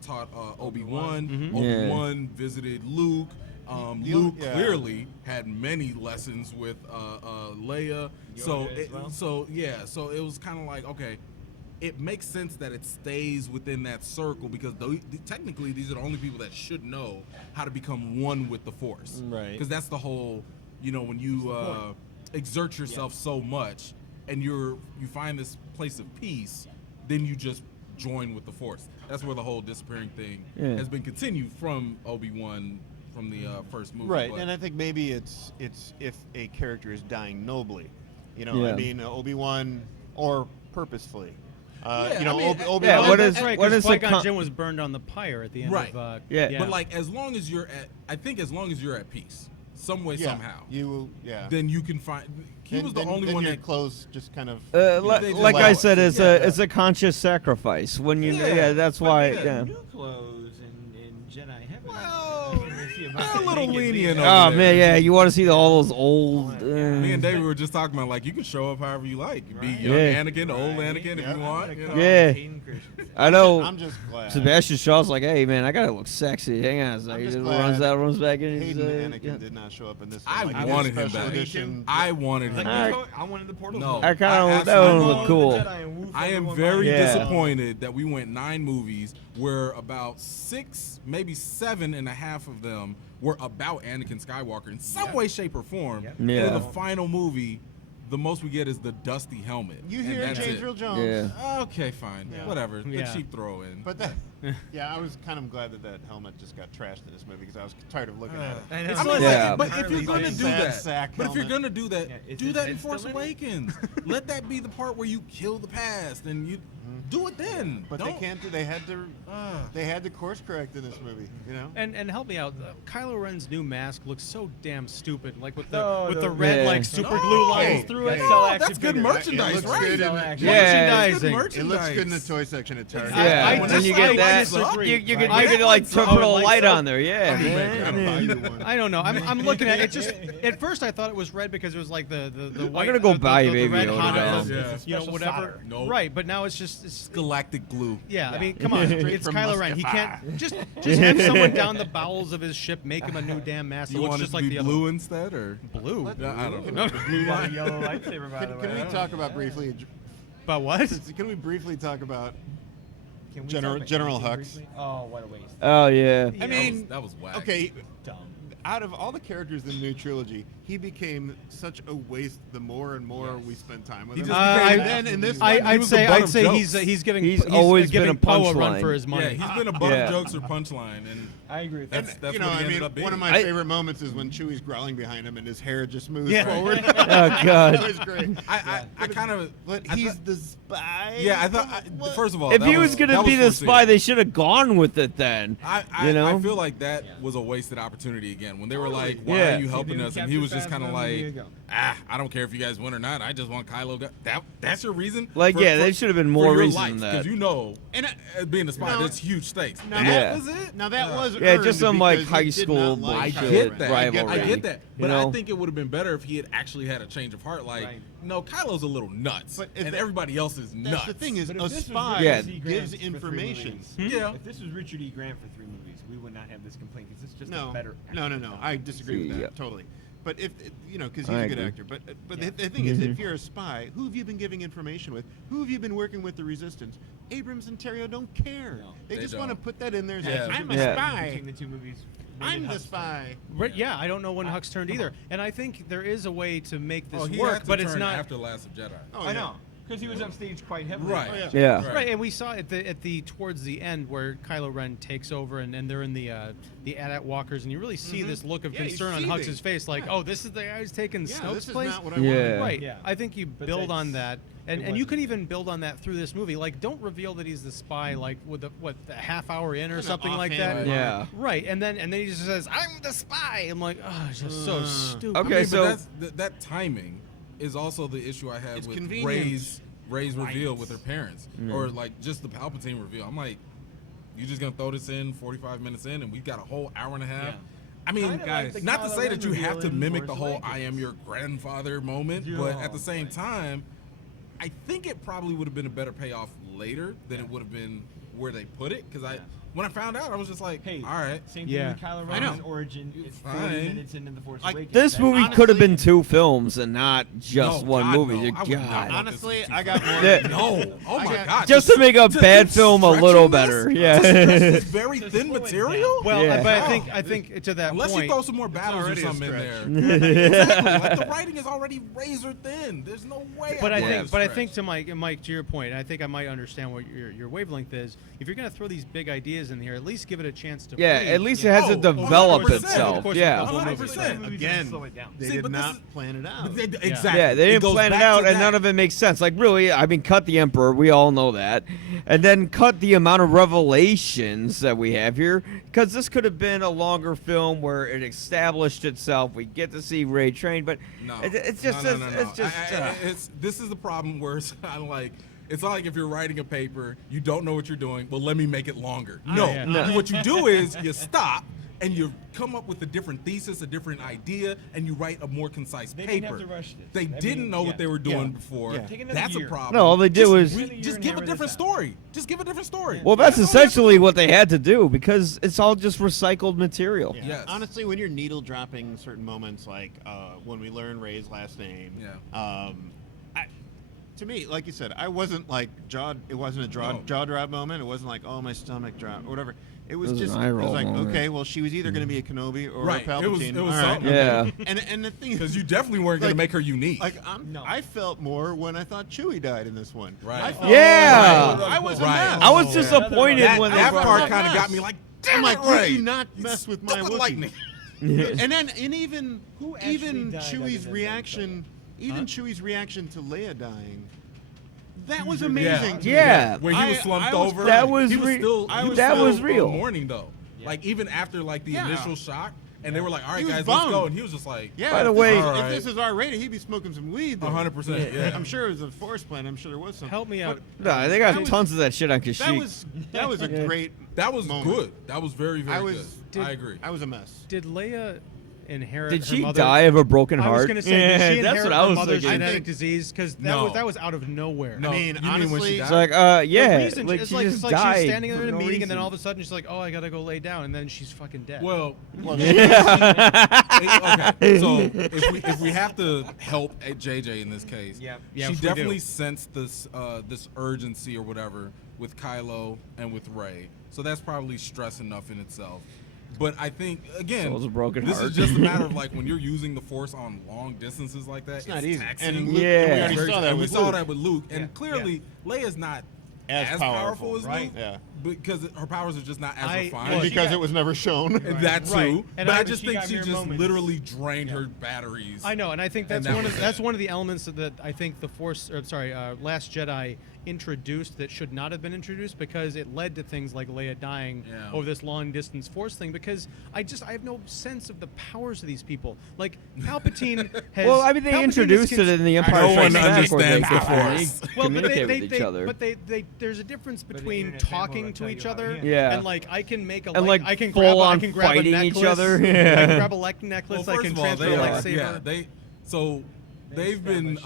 taught Obi-Wan. Obi-Wan visited Luke. Luke clearly had many lessons with Leia. So it was kind of like, okay, it makes sense that it stays within that circle, because technically these are the only people that should know how to become one with the Force. Right. Because that's the whole, when you exert yourself so much and you find this place of peace, then you just join with the Force. That's where the whole disappearing thing has been continued from Obi-Wan, from the first movie. Right, but and I think maybe it's if a character is dying nobly, I Yeah. mean Obi-Wan, or purposefully. Obi-Wan. Yeah, what is- That's right, what because is the Qui-Gon con- Jinn was burned on the pyre at the end Right. of... But like, as long as you're at peace, some way, somehow, then you can find. He was the only one your that clothes just kind of. Like I said, it's a conscious sacrifice. When you, that's why. But Yeah. new clothes in Jedi heaven. Well, a little lenient. Oh over there. man, yeah, you want to see all those old. Me and David were just talking about like you can show up however you like. You be young Yeah. Anakin, old Anakin if you want. You know? Yeah. I know. I'm just glad. Sebastian Shaw's like, hey man, I gotta look sexy. Hang on a second. I'm He just just glad runs back in. Hayden Anakin did not show up in this. I one. Like, wanted in him special back. edition. I wanted him. I- back. I wanted the portal. No. I kind of that absolutely one look cool. I am very Yeah. disappointed that we went 9 movies where about 6, maybe 7.5 of them were about Anakin Skywalker in some way, shape, or form. Yeah. And in the final movie, the most we get is the dusty helmet. You and hear that's James it. Earl Jones? Yeah. Okay, fine. Yeah. Whatever. The Yeah. cheap throw in. But that, yeah, I was kind of glad that that helmet just got trashed in this movie because I was tired of looking at it. I know. I mean, Yeah. but if you're going to Like do sad that, sack but if you're helmet. going to do that, Yeah, do that in it's Force still in it? Awakens. Let that be the part where you kill the past and you do it then. But they Don't- can't do. They had to course correct in this movie. You know. And help me out. Kylo Ren's new mask looks so damn stupid, like with the No, with no. the red Yeah. like super No. glue lines through it. No, that's good merchandise, It looks right? good in- Yeah. That's Merchandising. good It looks good in the merchandise. toy section at Target. Yeah, I and then you disagree. get I that. disagree. You could I- like Oh, put a like light so? on there. Yeah, I'll man. buy you one. I don't know. I'm looking at it. Just at first I thought it was red because it was like the white. gonna go the, buy the, Baby the red Yoda Honda, now. Yeah. you know, whatever. Nope. Right, but now it's just Galactic glue. yeah. I mean, come on, it's from Kylo Ren. He Mustafar. can't just have someone down the bowels of his ship make him a new damn mask. It You looks want it just to like be the other blue instead, or? blue. I don't No. know. Blue got a yellow lightsaber, by the way. Can we talk about briefly? But what? Can we briefly talk about? Can we General- talk about General Anakin Hux. briefly? Oh, what a waste. Oh yeah. I mean, that was whack. okay. Dumb. Out of all the characters in the new trilogy, he became such a waste. The more and more we spend time with He him, just and became- then in this, I, one, I'd was the say butt I'd of say jokes. he's giving He's always been giving a Poe a run punchline. for his money. Yeah, he's been a butt Yeah. of jokes or punchline, and I agree with that's that. that's you know, what he I ended mean, up being. one of my favorite moments is when Chewie's growling behind him and his hair just moves Yeah. forward. Oh That god. was great. I kind of. But I he's thought- the spy. Yeah, I thought. What? First of all, If that he was gonna that be the foreseen. spy, they should have gone with it then. You know? I feel like that was a wasted opportunity again. When they were like, "Why Yeah. are you helping us?" and he was just kind of There you like, go. I don't care if you guys win or not. I just want Kylo. That's your reason. Like, yeah, they should have been more reason than that. Because you know, And being a spy, No. that's huge stakes. Now That Yeah. was it. Now that was Yeah, earned just some, like, because he high did school not like I bullshit. Kylo get Ren. that. rivalry. I get that. You But know? I think it would have been better if he had actually had a change of heart. Like, Right. no, Kylo's a little nuts, But if and that- everybody else is nuts. That's the thing is, But if a this was spy Yeah. Richard E. Grant gives for 3 information. movies- Yeah. If this was Richard E. Grant for 3 movies, we would not have this complaint because it's just No, a better. no. I disagree with that Yeah. totally. But if you know, because he's I a good agree. actor. But the thing is, if you're a spy, who have you been giving information with? Who have you been working with the Resistance? Abrams and Terrio don't care. No, they they just want to don't. put that in there. and Yeah. say, I'm a Yeah. spy. Between the 2 movies. maybe I'm the Hux spy. Right, yeah, I don't know when Hux turned either, and I think there is a way to make this Oh, he work, had to but it's turn not. after Last of Jedi. Oh, I yeah. know. Because he was upstage quite heavily. Right. Oh, yeah. Yeah. Right, and we saw at the towards the end where Kylo Ren takes over and they're in the AT-AT walkers, and you really see this look of Yeah, he's concern on seething. Hux's face, like, Yeah. oh, this is the guy who's taking Yeah, Snoke's this is place. not what I Yeah. wanted. Right. Yeah. I think you But build on that's- that, and it you wasn't. could even build on that through this movie. Like, don't reveal that he's the spy, like with the half hour in or Kinda something like offhand that. Yeah. Right, and then he just says, "I'm the spy." I'm like, oh, it's just so stupid. Okay, I mean, so- but that timing is also the issue I have It's with convenient. Rey's reveal with her parents, or like just the Palpatine reveal. I'm like, you just gonna throw this in 45 minutes in, and we've got a whole hour and a half. Yeah. I mean, Kinda like the not to Kylo say Ren that you have reveal to in mimic Force the whole Awakens. "I am your grandfather" moment, but at the same time, I think it probably would have been a better payoff later than it would have been where they put it. Because when I found out, I was just like, Hey, all right. Same Yeah. thing with Kylo I know. Ren's origin. It's 40 Fine. minutes into The Force Like, Awakens. This That- movie could have been 2 films and not just No, one God, movie. no. I would not God. want Honestly, this to be I got more. Yeah. No. Oh my got- God. Just to make a bad keep film a stretching little this? better. To Yeah. stretch this very To thin slow it material? down. Well, Yeah. but I think to that Unless point. you throw some more battles or already a something in stretch. there. Exactly. Like the writing is already razor thin. There's no way. But I want think, this but I stretch. think to Mike, to your point, I think I might understand what your wavelength is. If you're going to throw these big ideas in here, at least give it a chance to. Yeah, breathe. at least Yeah. it has to Oh, develop 100%. itself. Of course, Yeah. the whole movie. 100%. Movies Again, slow it down. They See, did but this not is- plan it out. Exactly. Yeah, they It didn't goes plan it back out, to and that. none of it makes sense. Like, really, I mean, cut the Emperor. We all know that. And then cut the amount of revelations that we have here, because this could have been a longer film where it established itself. We get to see Rey train, but No, it's just, no. it's just. This is the problem where it's kind of like. It's not like if you're writing a paper, you don't know what you're doing. Well, let me make it longer. No, yeah. No. what you do is you stop, and you come up with a different thesis, a different idea, and you write a more concise They paper. didn't have to rush this. They didn't know what they were doing before. Yeah. Take another That's year. a problem. No, all they did was- just give a different story. Just give a different story. Well, that's essentially what they had to do because it's all just recycled material. Yeah. Yes. Honestly, when you're needle dropping certain moments, like when we learn Rey's last name, to me, like you said, I wasn't like it wasn't a jaw drop moment. It wasn't like, oh, my stomach dropped or whatever. It was It was just, an eye it was roll like, moment. okay, well, she was either going to be a Kenobi or Right. a Palpatine. It was All right. something. Yeah. And the thing Because is, you definitely weren't going to Like- make her unique. like, No. I felt more when I thought Chewie died in this one. Right. I felt Yeah. I was a Right. mess. I was disappointed that when they that brought part it up. kind of got me like, damn I'm like, it, would Rey. you not mess with my Stupid Wookiee? lightning. And even Who actually even died Chewie's other than Ben reaction, Huh? Chewie's reaction to Leia dying, that was amazing. to me. Yeah. When he was slumped over, That was he was re- still, that he was still real. mourning though. Like even after like the Yeah. initial shock, and they were like, "All right, He was guys, let's bummed. go," and he was just like, Yeah. By the if way- this, All if this right. is R-rated, he'd be smoking some weed. there. 100%. Yeah. I'm sure it was a force plan. I'm sure there was some. Help me out. No, they got That was- tons of that shit on That Kashyyyk. was a Yeah. great. That was moment. good. That was very, very I was- good. I agree. I was a mess. Did Leia inherit? Did her she mother's- die of a broken heart? I was gonna say, yeah, did she that's inherit what I her was mother's thinking. genetic disease? Because No. that was out of nowhere. No, I mean, you mean when honestly- she It's died? like, yeah, The reason, like it's she like, just it's like died she's standing there for in a no meeting, and reason. then all of a sudden she's like, "Oh, I gotta go lay down," and then she's fucking dead. Well, Well, okay. So if we have to help at JJ in this case, Yeah. Yeah, she if we definitely do. sensed this urgency or whatever with Kylo and with Rey. So that's probably stress enough in itself. But I think again, So it's a broken this heart. is just a matter of like when you're using the Force on long distances like that. It's not easy. taxing. And Luke, Yeah. we already Very- saw that and we with saw Luke. that with Luke, and Yeah. clearly Leia's not As powerful as right? Luke, Yeah. because her powers are just not as I- refined. well, Because it was never shown. And that too, Right. And but I I- just she think got she mere just moments. literally drained her batteries. I know, and I think that's And that one was of it. that's one of the elements that I think the Force, Last Jedi introduced that should not have been introduced because it led to things like Leia dying Yeah. over this long distance Force thing. Because I have no sense of the powers of these people. Like Palpatine has. Well, I mean, they Palpatine introduced is it in the Empire No Strikes one Back where they understands the Force. communicate with each other. But there's a difference the between internet family talking will to tell each you how other it is. Yeah. and like I can make a And, like, like, I can full grab a, on I can grab fighting a each necklace, other. I Yeah. can grab a necklace. Well, I first can of all, transfer they a are, lightsaber. they've been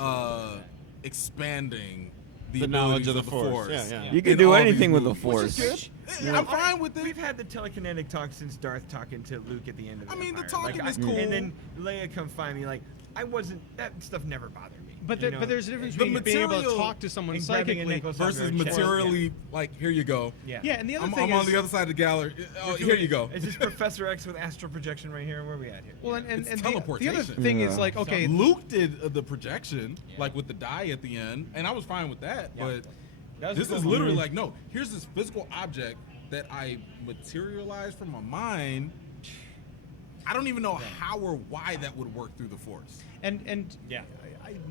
expanding The knowledge abilities of the Force. Yeah. You can in do all anything these with the movies, which Force. is good. I'm fine with We've it. had the telekinetic talk since Darth talking to Luke at the end of the I mean, the Empire. talking Like, is cool. And then Leia come find me. Like, that stuff never bothered me. But you there, know? but there's a difference The between being able to material talk to someone and grabbing a psychically necklace off Versus their chest. materially, like, here you go. Yeah. Yeah, and the other I'm thing on is, the other side of the gallery. Oh, We're here doing- you go. Is this Professor X with astral projection right here? Where are we at here? well, and It's the other teleportation. thing is Yeah. like, okay, Luke did the projection, like with the die at the end, and I was fine with that. Yeah. But That was this cool is moment. literally like, no, here's this physical object that I materialized from my mind. I don't even know how or why that would work through the Force. and Yeah.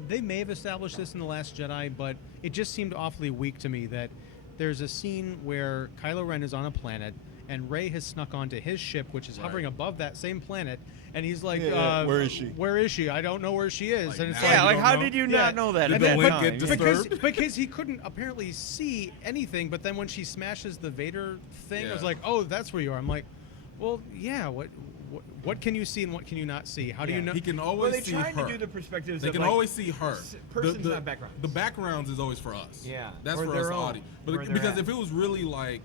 they may have established this in The Last Jedi, but it just seemed awfully weak to me that there's a scene where Kylo Ren is on a planet and Rey has snuck onto his ship, which is hovering above that same planet, and he's like, Yeah, where is she? Where is she? I don't know where she is. Like, and it's now like, Yeah, like don't how know? did you Yeah. not know that Did at the that link time? get disturbed? because he couldn't apparently see anything, but then when she smashes the Vader thing, I was Yeah. like, oh, that's where you are. I'm like, well, yeah, what can you see and what can you not see? How do you know? He can Well, always they see tried her. to do the perspectives. They of, can like, always see her. Persons, not backgrounds. The backgrounds is always for us. Yeah. That's Or for their us, own, audience. where But they're because at. if it was really like,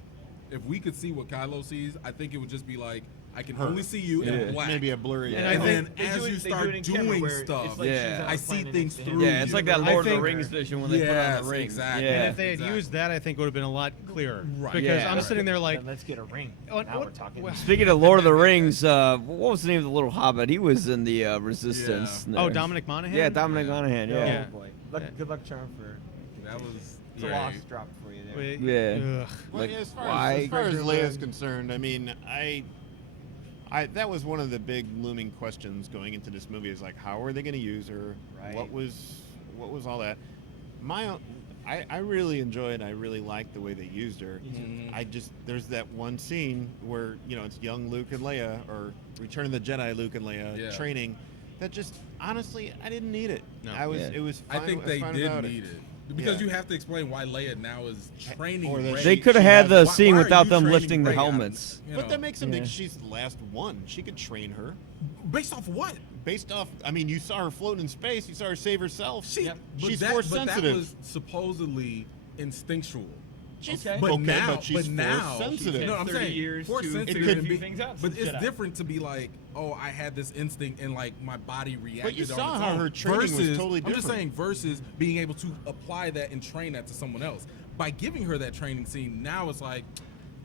if we could see what Kylo sees, I think it would just be like, I can Her. only see you Yeah. in black. Maybe a blurry. And And, I think then They as do it- you they do start it in camera doing where it's stuff, like Yeah. she's on a I see planet things next to him. through Yeah, it's you. like that I Lord of the think- Rings vision when they put on Yes, the ring. exactly. Yeah. And if they had Exactly. used that, I think it would have been a lot clearer. Right. Because Yeah. I'm sitting there like, Then let's get a ring. Oh, Now what- we're talking. well- Speaking of Lord of the Rings, what was the name of the little hobbit? He was in the Resistance. Yeah. oh, there. Dominic Monaghan? Yeah, Dominic Monaghan. Oh, Yeah. boy. Good luck charm for. That was It's a great. loss drop for you there. Wait, Yeah. ugh. Well, Like, as far why? as Leia's concerned, I mean, I that was one of the big looming questions going into this movie. Is like, how are they going to use her? Right. What was all that? I really enjoyed. I really liked the way they used her. I just there's that one scene where it's young Luke and Leia, or Return of the Jedi Luke and Leia Yeah. training. That just honestly, I didn't need it. No. I was Yeah. it was. I Fine, think was they fine did without need it. Because you have to explain why Leia now is training. Or that Rey. They could have She had the has- scene why are without you them training lifting the Rey out of- helmets. you But know, that makes him think she's the last one. She could train her. based off what? Based off, I mean, you saw her float in space. You saw her save herself. She's force But that sensitive. was supposedly instinctual. She's But okay, now, but she's now, force sensitive. No, I'm 30 saying years force to sensitive figure can be, things out but since it's Jedi. different to be like, oh, I had this instinct and like my body reacted. But you on saw its how own. her training was versus, totally I'm just different. saying versus being able to apply that and train that to someone else. By giving her that training scene, now it's like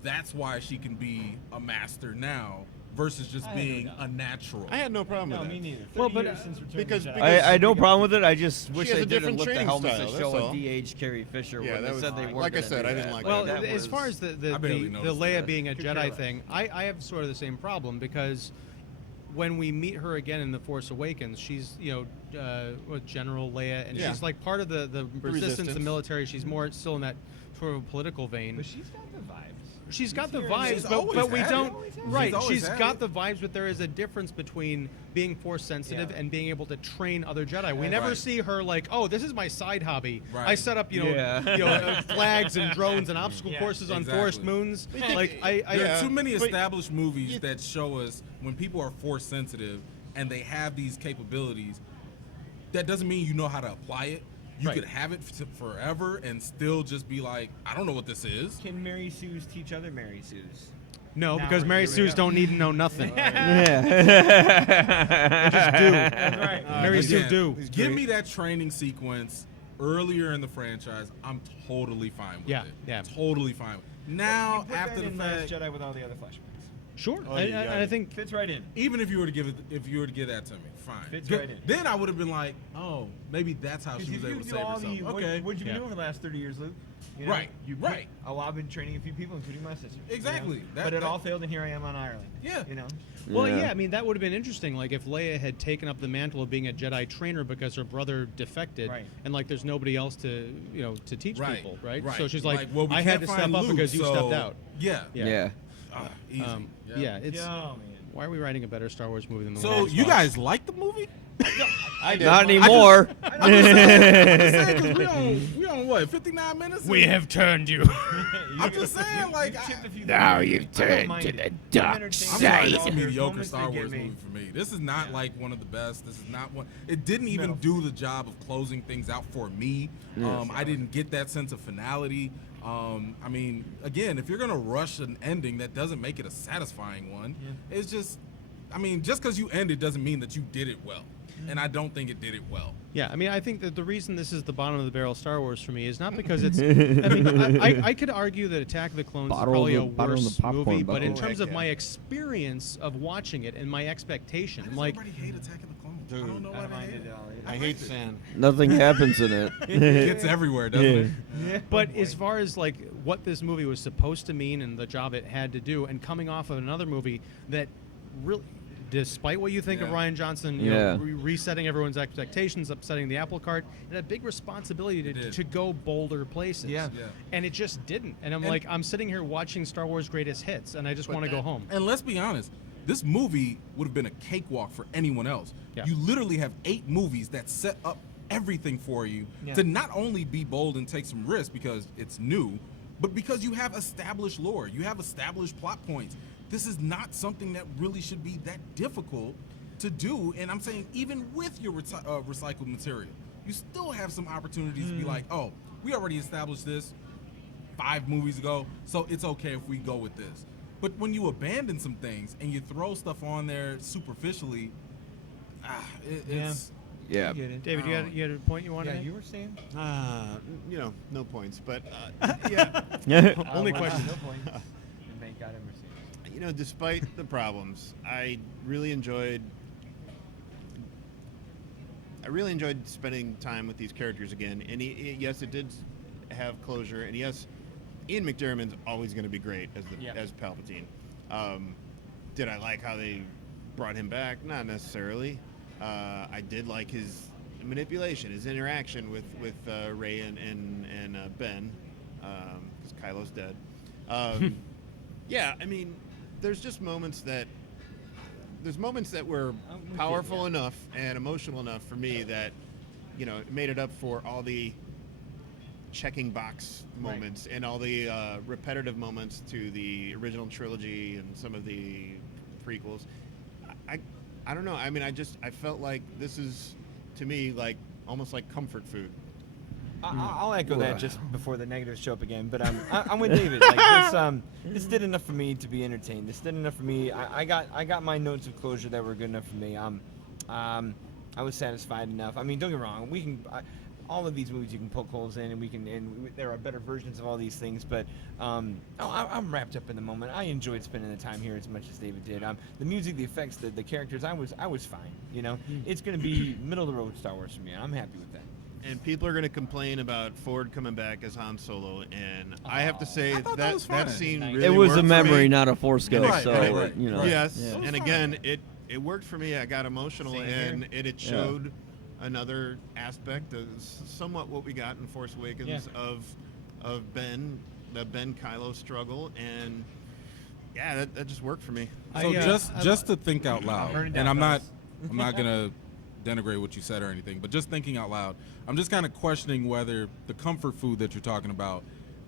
that's why she can be a master now versus just being a natural. I had no problem No, with me that. neither. Well, 30 but, years since Return of because- the Jedi. because- I had no problem with it. I just wish has they a didn't different lift the training helmets style, to that's show all. a DH Carrie Fisher Yeah, when that they was said they fine. weren't. Like I gonna said, do I didn't that. like Well, that. as far as the I barely noticed Leia that. being a Could care Jedi less. thing, I have sort of the same problem because when we meet her again in The Force Awakens, she's with General Leia, and Yeah. she's like part of the resistance, the resistance. military. She's more still in that sort of political vein. But she's got the vibes. She's got the here- vibes, She's but always we had don't. it. Right, She's always she's had got it. the vibes, but there is a difference between being force sensitive Yeah. and being able to train other Jedi. We never Right. see her like, oh, this is my side hobby. Right. I set up, Yeah. flags and drones and obstacle Yeah. courses on Exactly. forest moons. Like There Yeah. are too many but established movies that show us when people are force sensitive and they have these capabilities. That doesn't mean you know how to apply it. You Right. could have it forever and still just be like, I don't know what this is. Can Mary Sue's teach other Mary Sue's? No, Now because we're- Mary here we Sue's go. don't need to know nothing. Yeah. Just do. That's right. Mary Sue Again, do. Give me that training sequence earlier in the franchise. I'm totally fine with Yeah, it. yeah. Totally fine. Now, You put after that the in fact, Last Jedi with all the other flashbacks. Sure. Oh, I, yeah, I, yeah. I think Fits right in. even if you were to give that to me, fine. Fits Good. right in. Then I would have been like, oh, maybe that's how she was Because able you to do save all herself. the Okay. what'd you Yeah. been doing for the last 30 years, Luke? You know, Right, You right. Oh, I've been training a few people, including my sister. you Exactly. know? That- but it that- all failed, and here I am on Ireland. Yeah. You know. Well, Yeah. yeah. I mean, that would have been interesting. Like if Leia had taken up the mantle of being a Jedi trainer because her brother defected, Right. and like there's nobody else to to teach Right. people, right? Right. So she's like, well, we I had can't to step find up Luke, because you so- stepped out. Yeah. Yeah. Easy. Yeah, it's. Oh man. Why are we writing a better Star Wars movie than the So one? you guys like the movie? I did. Not anymore. I'm just saying, 'cause we on what, 59 minutes? have turned you. I'm just saying, like, Chipped a few Now things. you've I don't turned mind to it. the I'm dark entertained. I'm side. sorry, There's it's a mediocre moments Star that get Wars me. movie for me. This is not like one of the best. This is not one. It didn't even do the job of closing things out for me. I didn't get that sense of finality. I mean, again, if you're gonna rush an ending, that doesn't make it a satisfying one. It's just, I mean, just because you end it doesn't mean that you did it well. And I don't think it did it well. Yeah, I mean, I think that the reason this is the bottom of the barrel Star Wars for me is not because it's. I mean, I could argue that Attack of the Clones is Bottle probably of a the- bottle of the worse popcorn movie, but in bottle. terms of Yeah. my experience of watching it and my expectation, I'm like, Everybody hate Attack of the Clones. I Dude. don't know I why don't they mind hate it it. at all. I hate sand. Nothing happens in it. It gets everywhere, doesn't it? But as far as like what this movie was supposed to mean and the job it had to do, and coming off of another movie that really, despite what you think of Yeah. Rian Johnson, Yeah. resetting everyone's expectations, upsetting the apple cart, it had a big responsibility It to, did. to go bolder places. Yeah. Yeah. And it just didn't. And I'm And- like, I'm sitting here watching Star Wars Greatest Hits, and I just But want to go that- home. And let's be honest, this movie would have been a cakewalk for anyone else. Yeah. You literally have 8 movies that set up everything for you Yeah. to not only be bold and take some risks because it's new, but because you have established lore, you have established plot points. This is not something that really should be that difficult to do. And I'm saying even with your recycled material, you still have some opportunities to be like, oh, we already established this 5 movies ago, so it's okay if we go with this. But when you abandon some things and you throw stuff on there superficially, it's Yeah. I get it. David, you had a point you wanted Yeah, to make? you were saying. No points, but yeah. Only Well, question. No point. And thank God I'm receiving. Despite the problems, I really enjoyed spending time with these characters again. And yes, it did have closure, and yes, Ian McDiarmid's always going to be great as Palpatine. Did I like how they brought him back? Not necessarily. I did like his manipulation, his interaction with Rey and Ben, because Kylo's dead. Yeah, I mean, there's just moments that were powerful enough and emotional enough for me that it made it up for all the checking box moments and all the repetitive moments to the original trilogy and some of the prequels. I don't know. I mean, I felt like this is, to me, like almost like comfort food. I'll echo that just before the negatives show up again. But I'm with David. Like this did enough for me to be entertained. This did enough for me. I got my notes of closure that were good enough for me. I was satisfied enough. I mean, don't get me wrong. We can all of these movies you can poke holes in, and there are better versions of all these things. But I'm wrapped up in the moment. I enjoyed spending the time here as much as David did. The music, the effects, the characters. I was fine. You know, it's going to be middle of the road Star Wars for me, and I'm happy with that. And people are going to complain about Ford coming back as Han Solo, and I have to say that scene really it was worked a for memory, me. not a Force ghost. So you know, yes, yeah. And again, it worked for me. I got emotional, and it showed another aspect of somewhat what we got in Force Awakens of Ben, the Ben Kylo struggle, and that just worked for me. So just to think out loud, and I'm not gonna denigrate what you said or anything, but just thinking out loud, I'm just kind of questioning whether the comfort food that you're talking about,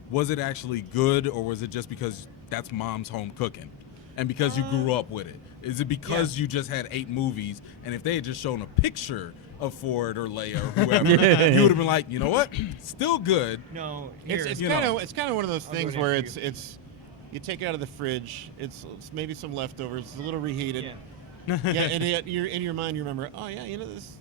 was it actually good, or was it just because that's mom's home cooking and because you grew up with it? Is it because you just had 8 movies, and if they had just shown a picture of Ford or Leia or whoever, you would have been like, you know what, still good. No, it's kind of one of those things where it's you take it out of the fridge, it's maybe some leftovers, it's a little reheated. And in your mind you remember, oh yeah, you know this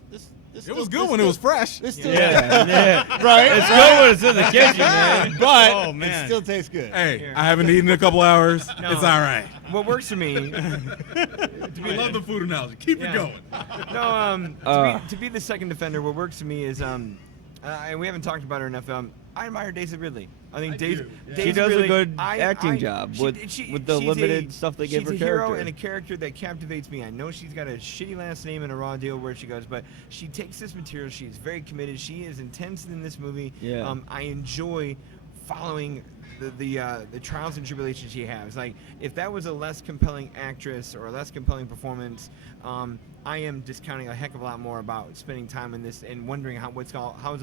It was good when it was fresh. This still right. It's good when it's in the kitchen, man. But it still tastes good. Hey, I haven't eaten in a couple hours. No. It's all right. What works for me? I love the food analogy. Keep it going. No, to be the second defender, what works for me is and we haven't talked about her enough. I admire Daisy Ridley. I think Daisy she does really, a good acting job with the limited stuff they give her character. She's a hero and a character that captivates me. I know she's got a shitty last name and a raw deal where she goes, but she takes this material. She's very committed. She is intense in this movie. Yeah. I enjoy following the trials and tribulations she has. Like, if that was a less compelling actress or a less compelling performance, I am discounting a heck of a lot more about spending time in this and wondering how is it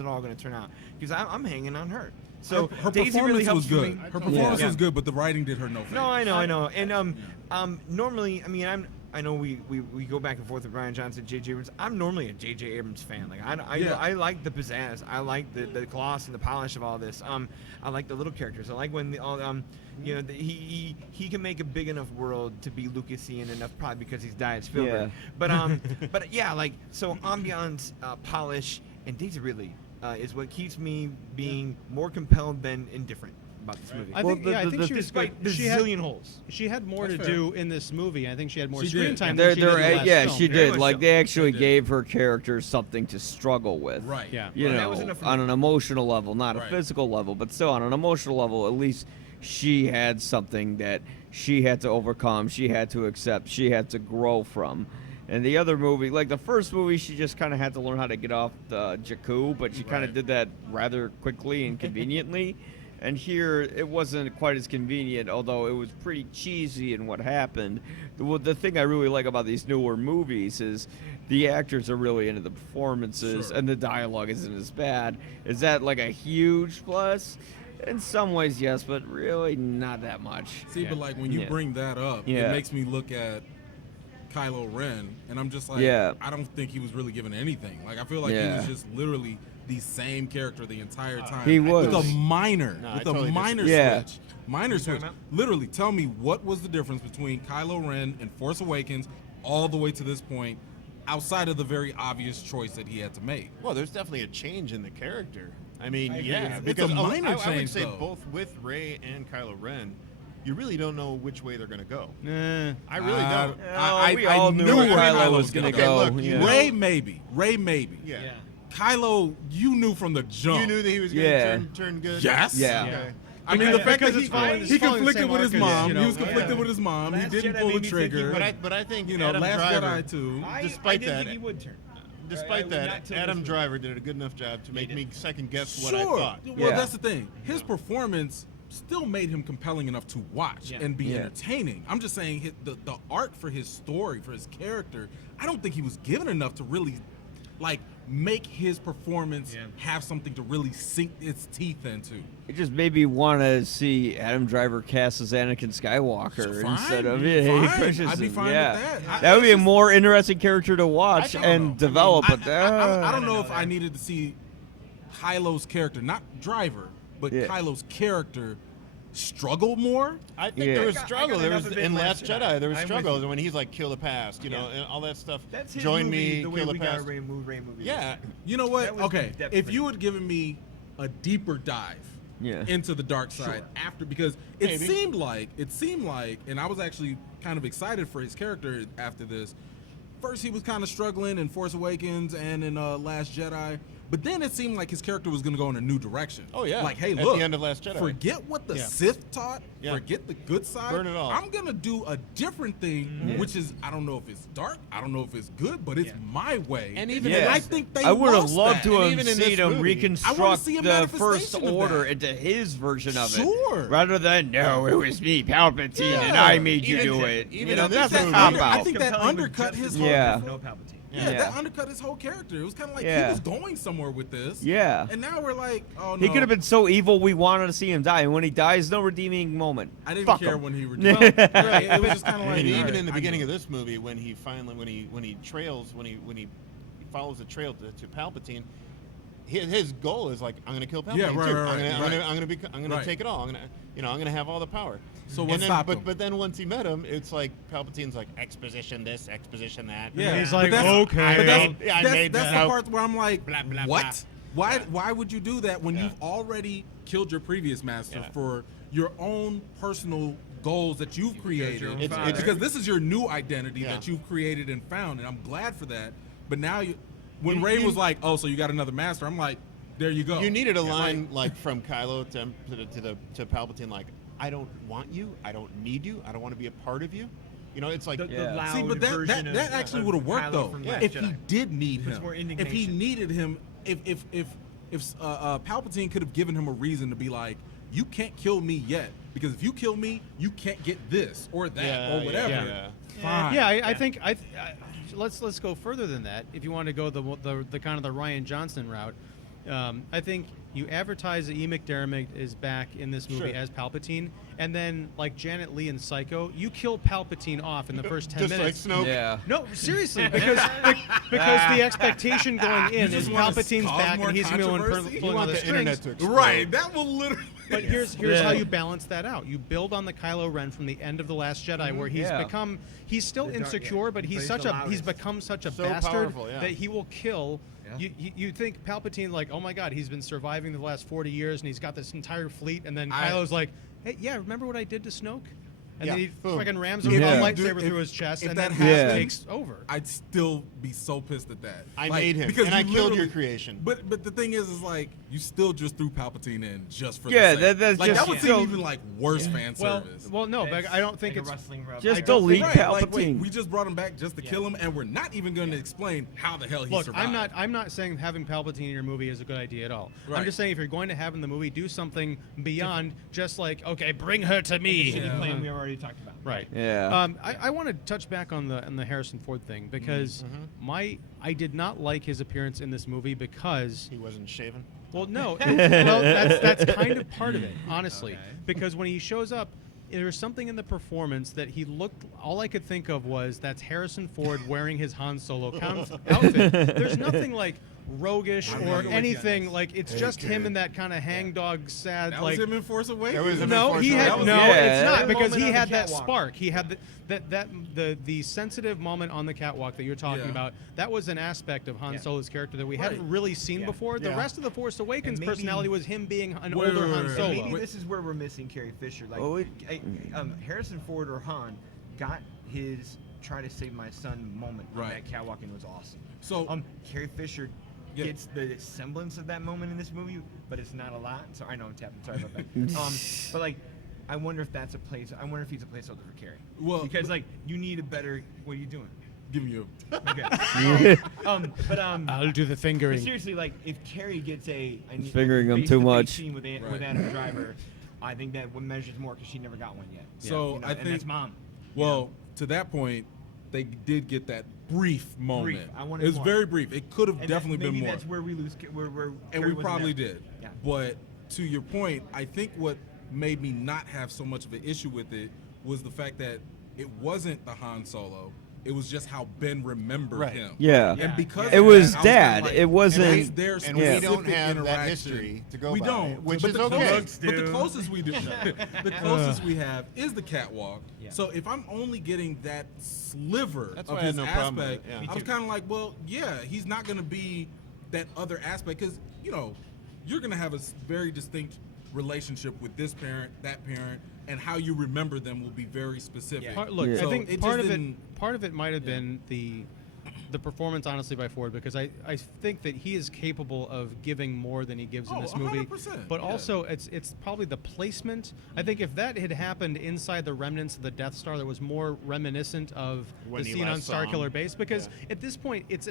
all going to turn out, because I'm hanging on her. So her Daisy performance really helps was good. me. Her performance was good, but the writing did her no favor. No, I know. And normally, I mean, I know we go back and forth with Ryan Johnson, J.J. Abrams. I'm normally a J.J. Abrams fan. Like I like the pizzazz. I like the gloss and the polish of all this. I like the little characters. I like when he can make a big enough world to be Lucasian enough, probably because he's Diet Spielberg. Yeah. But yeah, like, so ambiance, polish, and Daisy Ridley is what keeps me being more compelled than indifferent about this movie. I think she was despite the zillion holes. She had more to do in this movie. I think she had more She screen did. time than she did in the last film. she Very did. much Like, so. they actually gave her character something to struggle with. Right. Yeah. You Well, that know, was enough for on me. an emotional level, not Right. a physical level, but still on an emotional level, at least she had something that she had to overcome, she had to accept, she had to grow from. And the other movie, like the first movie, she just kind of had to learn how to get off the Jakku, but she kind of did that rather quickly and conveniently. And here, it wasn't quite as convenient, although it was pretty cheesy in what happened. The thing I really like about these newer movies is the actors are really into the performances, and the dialogue isn't as bad. Is that like a huge plus? In some ways, yes, but really not that much. See, but like when you bring that up, it makes me look at Kylo Ren, and I'm just like, I don't think he was really given anything. Like, I feel like he was just literally the same character the entire time. He was. With a minor, Yeah. switch. Minor switch. Literally, tell me what was the difference between Kylo Ren and Force Awakens all the way to this point, outside of the very obvious choice that he had to make? Well, there's definitely a change in the character. I mean, It's because a minor I would change, say though. both with Rey and Kylo Ren, you really don't know which way they're going to go. Nah. I really don't. We all knew where Kylo was going to Okay, go. look, you know- Ray maybe. Yeah. Kylo, you knew from the jump. You knew that he was going to turn good? Yes. Yeah. Okay. I mean, the fact that Because it's following he the conflicted same with his arc as, mom. you know, He was conflicted with his mom. Last He didn't Jedi pull the made me think he trigger. But I think You know, Adam Last Driver, Jedi too. I Despite didn't that- think he would turn. despite I would that, not tell Adam this Driver did a good enough job to make me second guess what Sure. I thought. Well, Yeah. that's the thing. His performance still made him compelling enough to watch and be entertaining. I'm just saying the arc for his story, for his character, I don't think he was given enough to really, like, make his performance have something to really sink its teeth into. It just made me want to see Adam Driver cast as Anakin Skywalker instead of Hayden Christensen. I'd be fine with that. That would be a more interesting character to watch and develop. I don't know if I needed to see Kylo's character, not Driver, but Kylo's character struggle more. I think there was struggle. There was in Last Jedi. There was struggle when he's like, kill the past, you know, and all that stuff. That's his Join movie, me, the way kill the we got past. Rey movie. Yeah. You know what? That was Okay, depth if for you me. had given me a deeper dive into the dark side after, because it seemed like, and I was actually kind of excited for his character after this. First, he was kind of struggling in Force Awakens and in Last Jedi. But then it seemed like his character was going to go in a new direction. Oh, yeah. Like, hey, At look. the end of Last Jedi. Forget what the Sith taught. Yeah. Forget the good side. Burn it all. I'm going to do a different thing, which is, I don't know if it's dark. I don't know if it's good, but it's my way. And even I think they I would have lost loved that. to have even in seen this him movie, I wanna reconstruct see a the First manifestation of Order that. into his version of Sure. it. Rather than, no, it was me, Palpatine, and I made you do it. even You know, in that's this a movie- cop I out. think that undercut his whole No Palpatine. that undercut his whole character. It was kind of like he was going somewhere with this. Yeah. And now we're like, oh no. He could have been so evil we wanted to see him die. And when he dies, no redeeming moment. I didn't Fuck care him. when he redeemed. Right, it was just kind of I like mean, even alright, in the I beginning get of it. this movie, when he follows the trail to Palpatine, his goal is like, I'm gonna kill Palpatine Yeah, right, too. right, I'm gonna take it all. I'm gonna have all the power. So and what then, stopped him? But then once he met him, it's like Palpatine's like, exposition this, exposition that. Yeah, He's but like, that's- okay. But I made that's that the up. part where I'm like, Blah, blah, what? blah. Why would you do that when you've already killed your previous master for your own personal goals that you've created? Because this is your new identity that you've created and found, and I'm glad for that. But now, when Rey was like, "Oh, so you got another master," I'm like, "There you go." You needed a line like from Kylo to Palpatine, like, I don't want you, I don't need you, I don't want to be a part of you. You know, it's like The loud See, but version that actually would have worked Kylo though. from Last If he Jedi. did need Puts him, more if he indignation. needed him, if Palpatine could have given him a reason to be like, you can't kill me yet, because if you kill me, you can't get this or that or whatever. Fine. Yeah, I think let's go further than that. If you want to go the kind of the Rian Johnson route, I think you advertise that Ian McDiarmid is back in this movie as Palpatine, and then like Janet Leigh in Psycho, you kill Palpatine off in the first 10 just minutes. like Snoke. Yeah. No, seriously, because the expectation going in is just wanna Palpatine's cause back more and he's going controversy? pulling on the strings. internet to explode. Right. That will literally. But here's how you balance that out. You build on the Kylo Ren from the end of The Last Jedi, where he's still insecure, but he's become such a So bastard powerful, yeah. that he will kill. You think Palpatine, like, oh my God, he's been surviving the last 40 years and he's got this entire fleet, and then Kylo's like, hey, yeah, remember what I did to Snoke? And then he boom. fucking rams a Yeah. lightsaber through his chest, if and that then happened- takes over. I'd still be so pissed at that. I made him, because and I you killed your literally- creation. But the thing is like you still just threw Palpatine in just for Yeah, the sake. that's like just that would still- seem even like worse fan service. Well, no, but I don't think Like a it's. wrestling rub. Just I don't delete think- Right, like, wait, Palpatine. we just brought him back just to kill him, and we're not even going to explain how the hell he Look, survived. I'm not saying having Palpatine in your movie is a good idea at all. Right. I'm just saying if you're going to have in the movie, do something beyond just like, okay, bring her to me. Shitty plan we already talked about. Right. Yeah. I want to touch back on the Harrison Ford thing because I did not like his appearance in this movie because He wasn't shaven. well no that's kind of part of it honestly because when he shows up there's something in the performance that he looked. All I could think of was that's Harrison Ford wearing his Han Solo outfit. There's nothing like roguish or anything like it's just him in that kind of hangdog sad that like. was him in Force Awakens. That was him in No, Force he had Awakens. no. Yeah. It's not That because moment he on had the that catwalk. spark. He had the sensitive moment on the catwalk that you're talking Yeah. about. That was an aspect of Han Yeah. Solo's character that we Right. hadn't really seen before. The Yeah. rest of the Force Awakens And maybe- personality was him being an Wait, older wait, Han wait, Solo. Maybe this is where we're missing Carrie Fisher. Like, Oh, Harrison Ford or Han got his try to save my son moment on Right. that catwalk and it was awesome. So Carrie Fisher Yeah. gets the semblance of that moment in this movie, but it's not a lot. So I know I'm tapping. Sorry about that. But like, I wonder if that's a place. I wonder if he's a placeholder for Carrie. Well, because like you need a better. What are you doing? give me a. Okay. I'll do the But fingering. seriously, like if Carrie gets Fingering him too face-to-face much. scene with Right. Adam Driver, I think that one measures more because she never got one yet. So You know, I and think that's mom. Well, to that point, they did get that brief moment. I wanted It was more. very brief. It could have And definitely been maybe more. that's where we lose. Where And Carrie we wasn't probably there. did. Yeah. But to your point, I think what made me not have so much of an issue with it was the fact that it wasn't the Han Solo. It was just how Ben remembered him. Yeah. And because It of was that, I kinda Dad. like, It wasn't. their And we specific don't have that interaction. history to go We by, don't, which but is the okay. closest- But the closest we do, the closest we have is the catwalk. Yeah. So if I'm only getting that sliver That's of why I had his no problem with aspect, it, yeah. Me I was too. kind of like, well, yeah, he's not going to be that other aspect because you're going to have a very distinct relationship with this parent, that parent, and how you remember them will be very specific. Look, Yeah. I So think it part just of it didn't- part of it might have been the performance, honestly, by Ford, because I think that he is capable of giving more than he gives in Oh, this movie. 100%, But yeah. also, it's probably the placement. I think if that had happened inside the remnants of the Death Star, that was more reminiscent of When the he scene on last saw him. Starkiller Base. Because Yeah. at this point, it's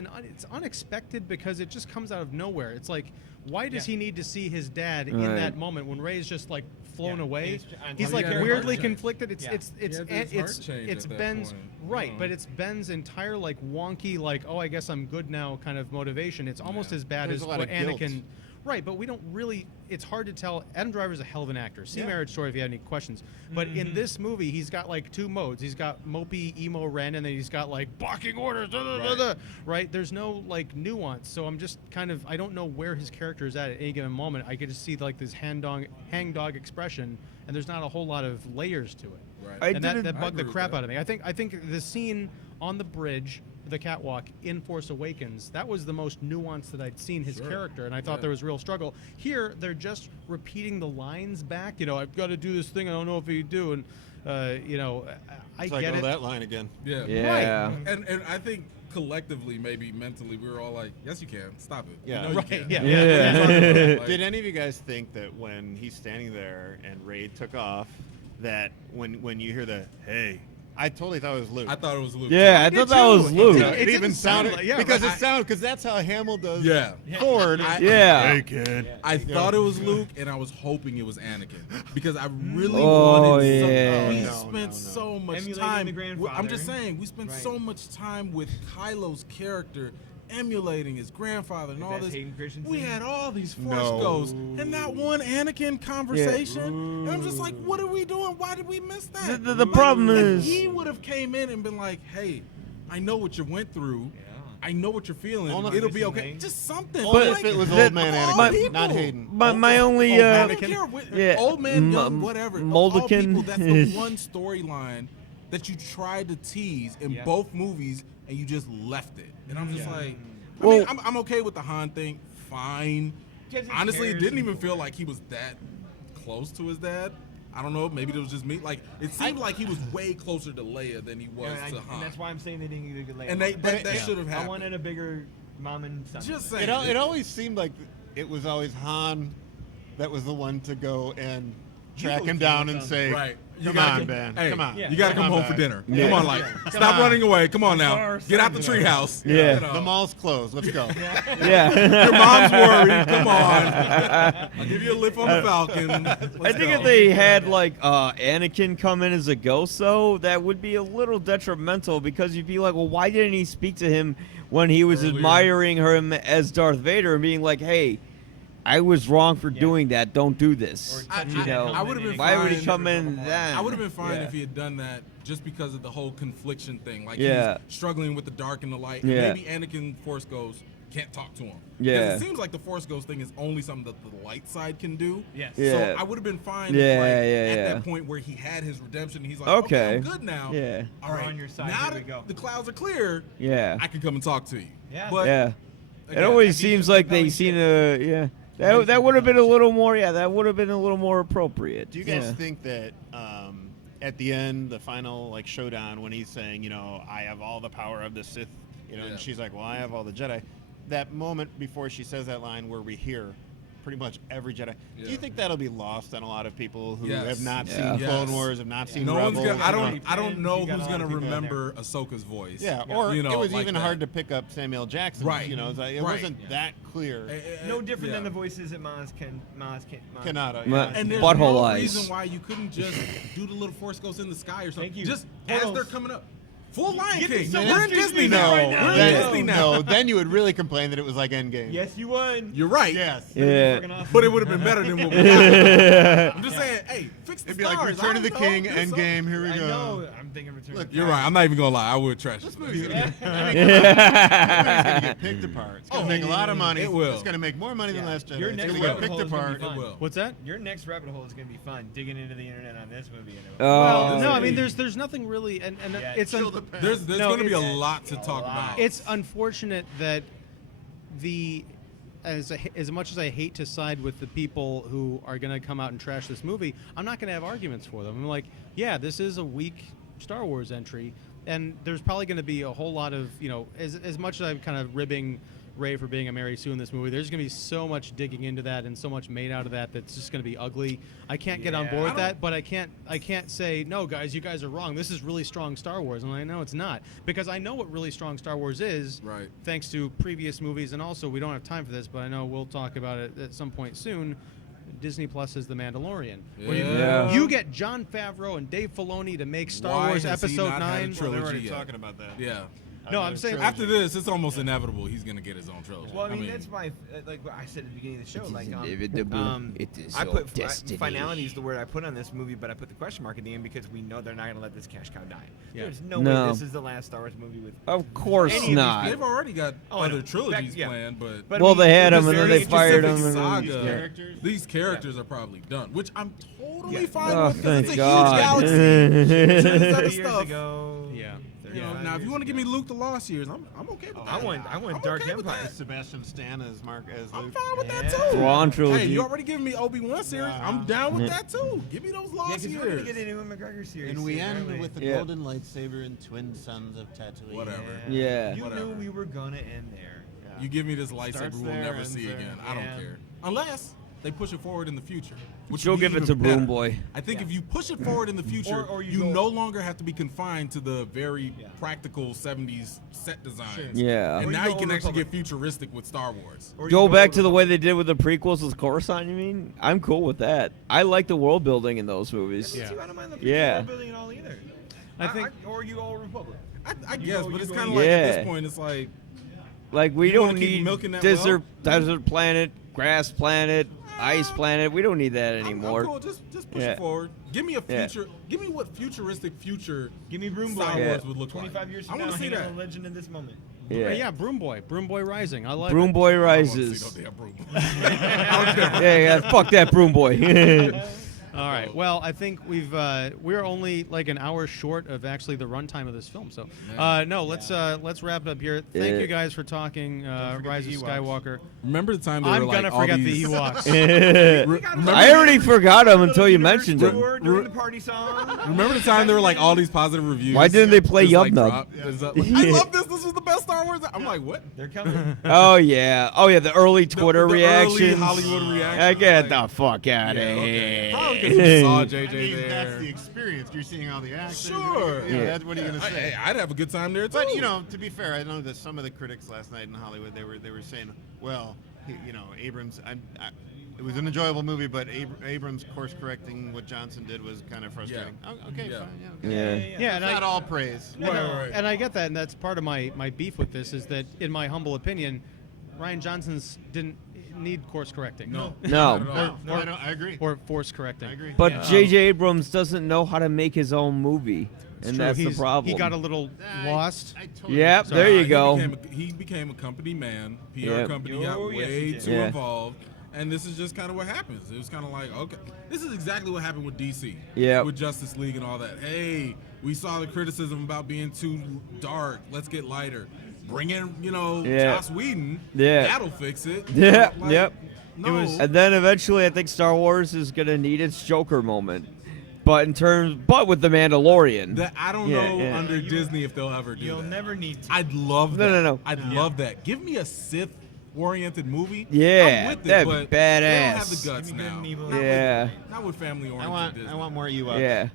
unexpected because it just comes out of nowhere. It's like, why does he need to see his dad in Right. that moment when Ray's just like flown Yeah. away? And He's he like had a weirdly heart change. conflicted. It's Yeah. it's it's He had his heart it's change it's at that Ben's point. right, Oh. but it's Ben's entire like wonky like, oh, I guess I'm good now kind of motivation. It's almost Yeah. as bad There's as a lot what of guilt. Anakin. Right, but we don't really. It's hard to tell. Adam Driver's a hell of an actor. See Marriage Story if you have any questions. But in this movie, he's got like two modes. He's got mopey emo Ren, and then he's got like barking orders. Da, da, da, da, right? There's no like nuance. So I'm just kind of I don't know where his character is at any given moment. I could just see like this hangdog expression, and there's not a whole lot of layers to it. Right. I And that didn't- bugged the agree with crap that. out of me. I think the scene on the bridge, the catwalk in Force Awakens, that was the most nuanced that I'd seen his Sure. character, and I thought Yeah. there was real struggle. Here, they're just repeating the lines back. I've got to do this thing. I don't know if you do, and I It's get like, it. oh, that line again. Yeah. Yeah. And I think collectively, maybe mentally, we were all like, yes, you can. Stop it. Yeah. You know Right, you can. yeah. Yeah. Like, Did any of you guys think that when he's standing there and Ray took off, that when you hear the hey, I totally thought it was Luke. I thought it was Luke. Yeah, I did thought that too. was Luke. It it didn't even sound sounded like- yeah, because right. because that's how Hamill does Yeah. Ford. Yeah. Hey kid. I thought it was Luke, and I was hoping it was Anakin because I really Oh, wanted. yeah. We No, spent no. so much Emulating time. the grandfather. I'm just saying, we spent Right. so much time with Kylo's character, emulating his grandfather and all that's this. Hayden Christensen? We had all these Force No. ghosts, and not one Anakin conversation. And I'm just like, what are we doing? Why did we miss that? The problem If is- he would have came in and been like, hey, I know what you went through. I know what you're feeling. Only- It'll be okay. Thing. Just something. Only But if it was the- old man all Anakin, people. not Hayden. My only I don't care. Yeah. Old man, young, M- whatever. Of Moldican all people, that's the is- one storyline that you tried to tease in Yeah. both movies, and you just left it. And I'm just like, Well- I'm okay with the Han thing. Fine. Because he Honestly, it cares didn't and- even feel like he was that close to his dad. I don't know. Maybe it was just me. Like, it seemed like he was way closer to Leia than he was Yeah, to and Han. that's why I'm saying they didn't get a good Leia. And moment. that should have I happened. wanted a bigger mom and son. Just saying. It always seemed like it was always Han that was the one to go and track him down and say, Right. Come gotta on, get- Ben. Hey, Come on. You got to come home for back. dinner. Yeah. Come on, like, Come stop on. running away. Come on now. Sorry, Get out the son, treehouse. Yeah. You know. The mall's closed. Let's go. Yeah. Your mom's worried. Come on. I'll give you a lift on the Falcon. I think if they had like Anakin come in as a ghost, though, that would be a little detrimental because you'd be like, well, why didn't he speak to him when he was Earlier. admiring him as Darth Vader and being like, hey, I was wrong for doing that. Don't do this. Or touching You know, I would've been why would he fine. come in then? I would have been fine Yeah. if he had done that just because of the whole confliction thing. Like, Yeah. he's struggling with the dark and the light. Yeah. And maybe Anakin Force Ghost can't talk to him. Yeah. Because it seems like the Force Ghost thing is only something that the light side can do. Yes. Yeah. So I would have been fine Yeah, if, like, yeah, at yeah. that point where he had his redemption, he's like, Okay. I'm good now. Yeah. All We're right. on your side. Now Here we that go. the clouds are clear, Yeah. I can come and talk to you. Yeah. But Yeah. It again, always he's seems a like they compelling seen kid. a that would have been a little more that would have been a little more appropriate. Do you guys Yeah. think that at the end, the final like showdown, when he's saying, I have all the power of the Sith, Yeah. and she's like, well, I have all the Jedi. That moment before she says that line where we hear pretty much every Jedi. Do Yeah. you think that'll be lost on a lot of people who Yes. have not Yeah. seen Clone Yes. Wars, have not seen no one's Rebels? gonna. I don't Depends. know You got a who's lot gonna of people in remember Ahsoka's voice. Yeah, Yeah. or You know, it was like even that. hard to pick up Samuel Jackson. Right. It's like, it Right. wasn't Yeah. that clear. No different than Yeah. the voices that Maz Kanata. Ma- Yeah. And there's Butthole no eyes. reason why you couldn't just do the little Force Ghost in the sky or something. Thank you. Just Hold as on. they're coming up. Full Lion Get the King. Silver We're in Street Disney music now. right now. We're in Then, Disney now. no, then you would really complain that it was like Endgame. Yes, you would. You're right. Yes. Yeah. But it would have been better than what we got. I'm just saying, hey, fix the It'd be stars. like Return of the King, Endgame. Here we I go. know. I'm thinking Return Look, of the You're right. I'm not even gonna lie. I would trash this movie. It's gonna get picked apart. It's gonna make a lot of money. It will. It's gonna make more money than Last Jedi. Your It's next gonna get rabbit picked hole is gonna apart. be fun. It will. What's that? Your next rabbit hole is going to be fun, digging into the internet on this movie. Anyway. Oh. No, I mean there's nothing really, and Yeah, it's chill the past. There's No, gonna be a it's- lot to talk about. it's unfortunate that as much as I hate to side with the people who are going to come out and trash this movie, I'm not going to have arguments for them. I'm like, yeah, this is a weak Star Wars entry, and there's probably going to be a whole lot of, as much as I'm kind of ribbing Ray for being a Mary Sue in this movie, there's going to be so much digging into that and so much made out of that that's just going to be ugly. I can't get on board with that, but I can't say, no, guys, you guys are wrong. This is really strong Star Wars. And I know it's not, because I know what really strong Star Wars is, Right. thanks to previous movies, and also we don't have time for this, but I know we'll talk about it at some point soon. Disney Plus is The Mandalorian. Where Yeah. you get Jon Favreau and Dave Filoni to make Star Why Wars has he Episode not had a 9. Well, trilogy they're already yet? talking about that. Yeah. No, I'm saying After this, it's almost inevitable he's gonna get his own trilogy. Well, I mean, that's my like what I said at the beginning of the show. Like, It is I your put destiny. finality is the word I put on this movie, but I put the question mark at the end because we know they're not going to let this cash cow die. Yeah. There's no, No. way this is the last Star Wars movie with. Of course Any of these not. They've already got Oh, I know. other trilogies Yeah. planned, but But Well, I mean, they had it him, was and then very they fired specific him. And saga. then, Characters. These characters are probably done, which I'm totally Yeah. fine Oh, with because thank it's a God. huge galaxy. There's other 30 years stuff. ago. Yeah. You know, now if you want to give me Luke the Lost Years, I'm okay with that. I want I'm Dark okay with Empire. that. Sebastian Stan as Mark as I'm Luke. fine with that Yeah. too. Thrawn Hey, trilogy. you already giving me Obi-Wan series. I'm down with Yeah. that too. Give me those Yeah, Lost because we're going to Years. get into a McGregor series. And we soon, end aren't we? with the Yeah. golden lightsaber and twin sons of Tatooine. Whatever. Yeah. You Whatever. knew we were going to end there. You give me this lightsaber Starts we'll there, never ends see there. again. I don't Yeah. care. Unless they push it forward in the future. Which She'll would be give it even to Broom better. Boy. I think Yeah. if you push it forward in the future, Or you you go- no longer have to be confined to the very Yeah. practical 70s set designs. Yeah. And Or you now go you can Old actually Republic. get futuristic with Star Wars. Or you Go back over- to the way they did with the prequels with Coruscant, you mean? I'm cool with that. I like the world building in those movies. Yeah. See, I don't mind the Yeah. world building at all either. I think- or you Old Republic. I You guess, go- but you it's go kind of easy. like at Yeah. this point, it's like, Like, we You don't wanna keep need milking that desert planet, grass planet, ice planet. We don't need that I'm anymore. cool. Just push Yeah. it forward. Give me a Yeah. future. Give me what futuristic future Give me Broom Boy. Star Yeah. Wars would look 25 years like. from I now, want to see hanging that. on a legend in this moment. Yeah, Broom Boy Rising. I like Broom it. Boy I don't wanna see rises. no damn Broom Boy. I don't care. Yeah, fuck that Broom Boy. All right. Well, I think we're only like an hour short of actually the runtime of this film. So, no, let's wrap it up here. Thank Yeah. you guys for talking. Rise of the Ewoks. Skywalker. Remember the time they I'm were like gonna all forget these, the Ewoks. I already forgot him until you mentioned it. During the party song. Remember the time there were like all these positive reviews? Why didn't they play Just, like, Yub Nub? dropped? It's, like, I love this. This was the best Star Wars. I'm like, what? They're coming. Oh yeah, the early Twitter the reactions. early Hollywood reactions. I get like, the fuck out of yeah, okay. here. Probably because you saw JJ I mean, that's there. the experience. You're seeing all the actors. Sure. Yeah. Yeah. That's what are you gonna say? Hey, I'd have a good time there too. But you know, to be fair, I know that some of the critics last night in Hollywood they were saying, well, Abrams. It was an enjoyable movie, but Abrams course correcting what Johnson did was kind of frustrating. Yeah. Oh, okay, Yeah. fine. Yeah. Yeah, and Not all praise. Right. And I get that, and that's part of my beef with this is that, in my humble opinion, Ryan Johnson's didn't need course correcting. No. No. Not at all. No, I agree. Or force correcting. I agree. But Yeah. J.J. Abrams doesn't know how to make his own movie, and True, that's the he's- problem. He got a little lost. I totally Yep, sorry. there you go. He became a company man. PR Yep. company got Oh, yes, way he did. too Yeah. involved. And this is just kind of what happens. It was kind of like, okay, this is exactly what happened with DC. Yep. With Justice League and all that. Hey, we saw the criticism about being too dark. Let's get lighter. Bring in, Yeah. Joss Whedon. Yeah. That'll fix it. Yeah, Like, yep. No. And then eventually, I think Star Wars is gonna need its Joker moment, but with the Mandalorian. that I don't Yeah, know yeah. under Disney if they'll ever do You'll that. never need to. I'd love No, that. no. I'd love that. Give me a Sith-oriented movie. Yeah, I'm with it, that'd be but they don't have badass. the guts Give me good now. and evil. Not with- Yeah. Not with family-oriented I Disney. want more Ewoks. Yeah,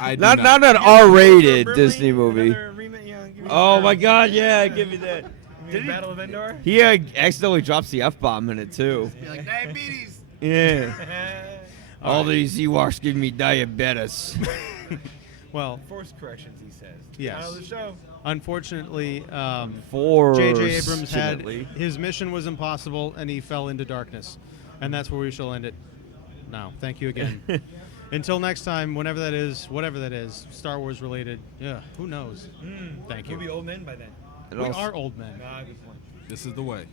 I do not an R-rated Disney movie. Another remake, yeah, give me Oh that. my God, yeah, give me that. Give me Battle of Endor. He accidentally drops the F-bomb in it too. Be like diabetes. Yeah. All these Ewoks give me diabetes. Well, Force corrections, he says. Yes. Out of the show. unfortunately, Fortunately. J.J. Abrams had his mission was impossible, and he fell into darkness, and that's where we shall end it. Now, thank you again. Until next time, whenever that is, whatever that is, Star Wars related. Yeah, who knows? Thank you. We'll be old men by then. We are old men. Good point. This is the way.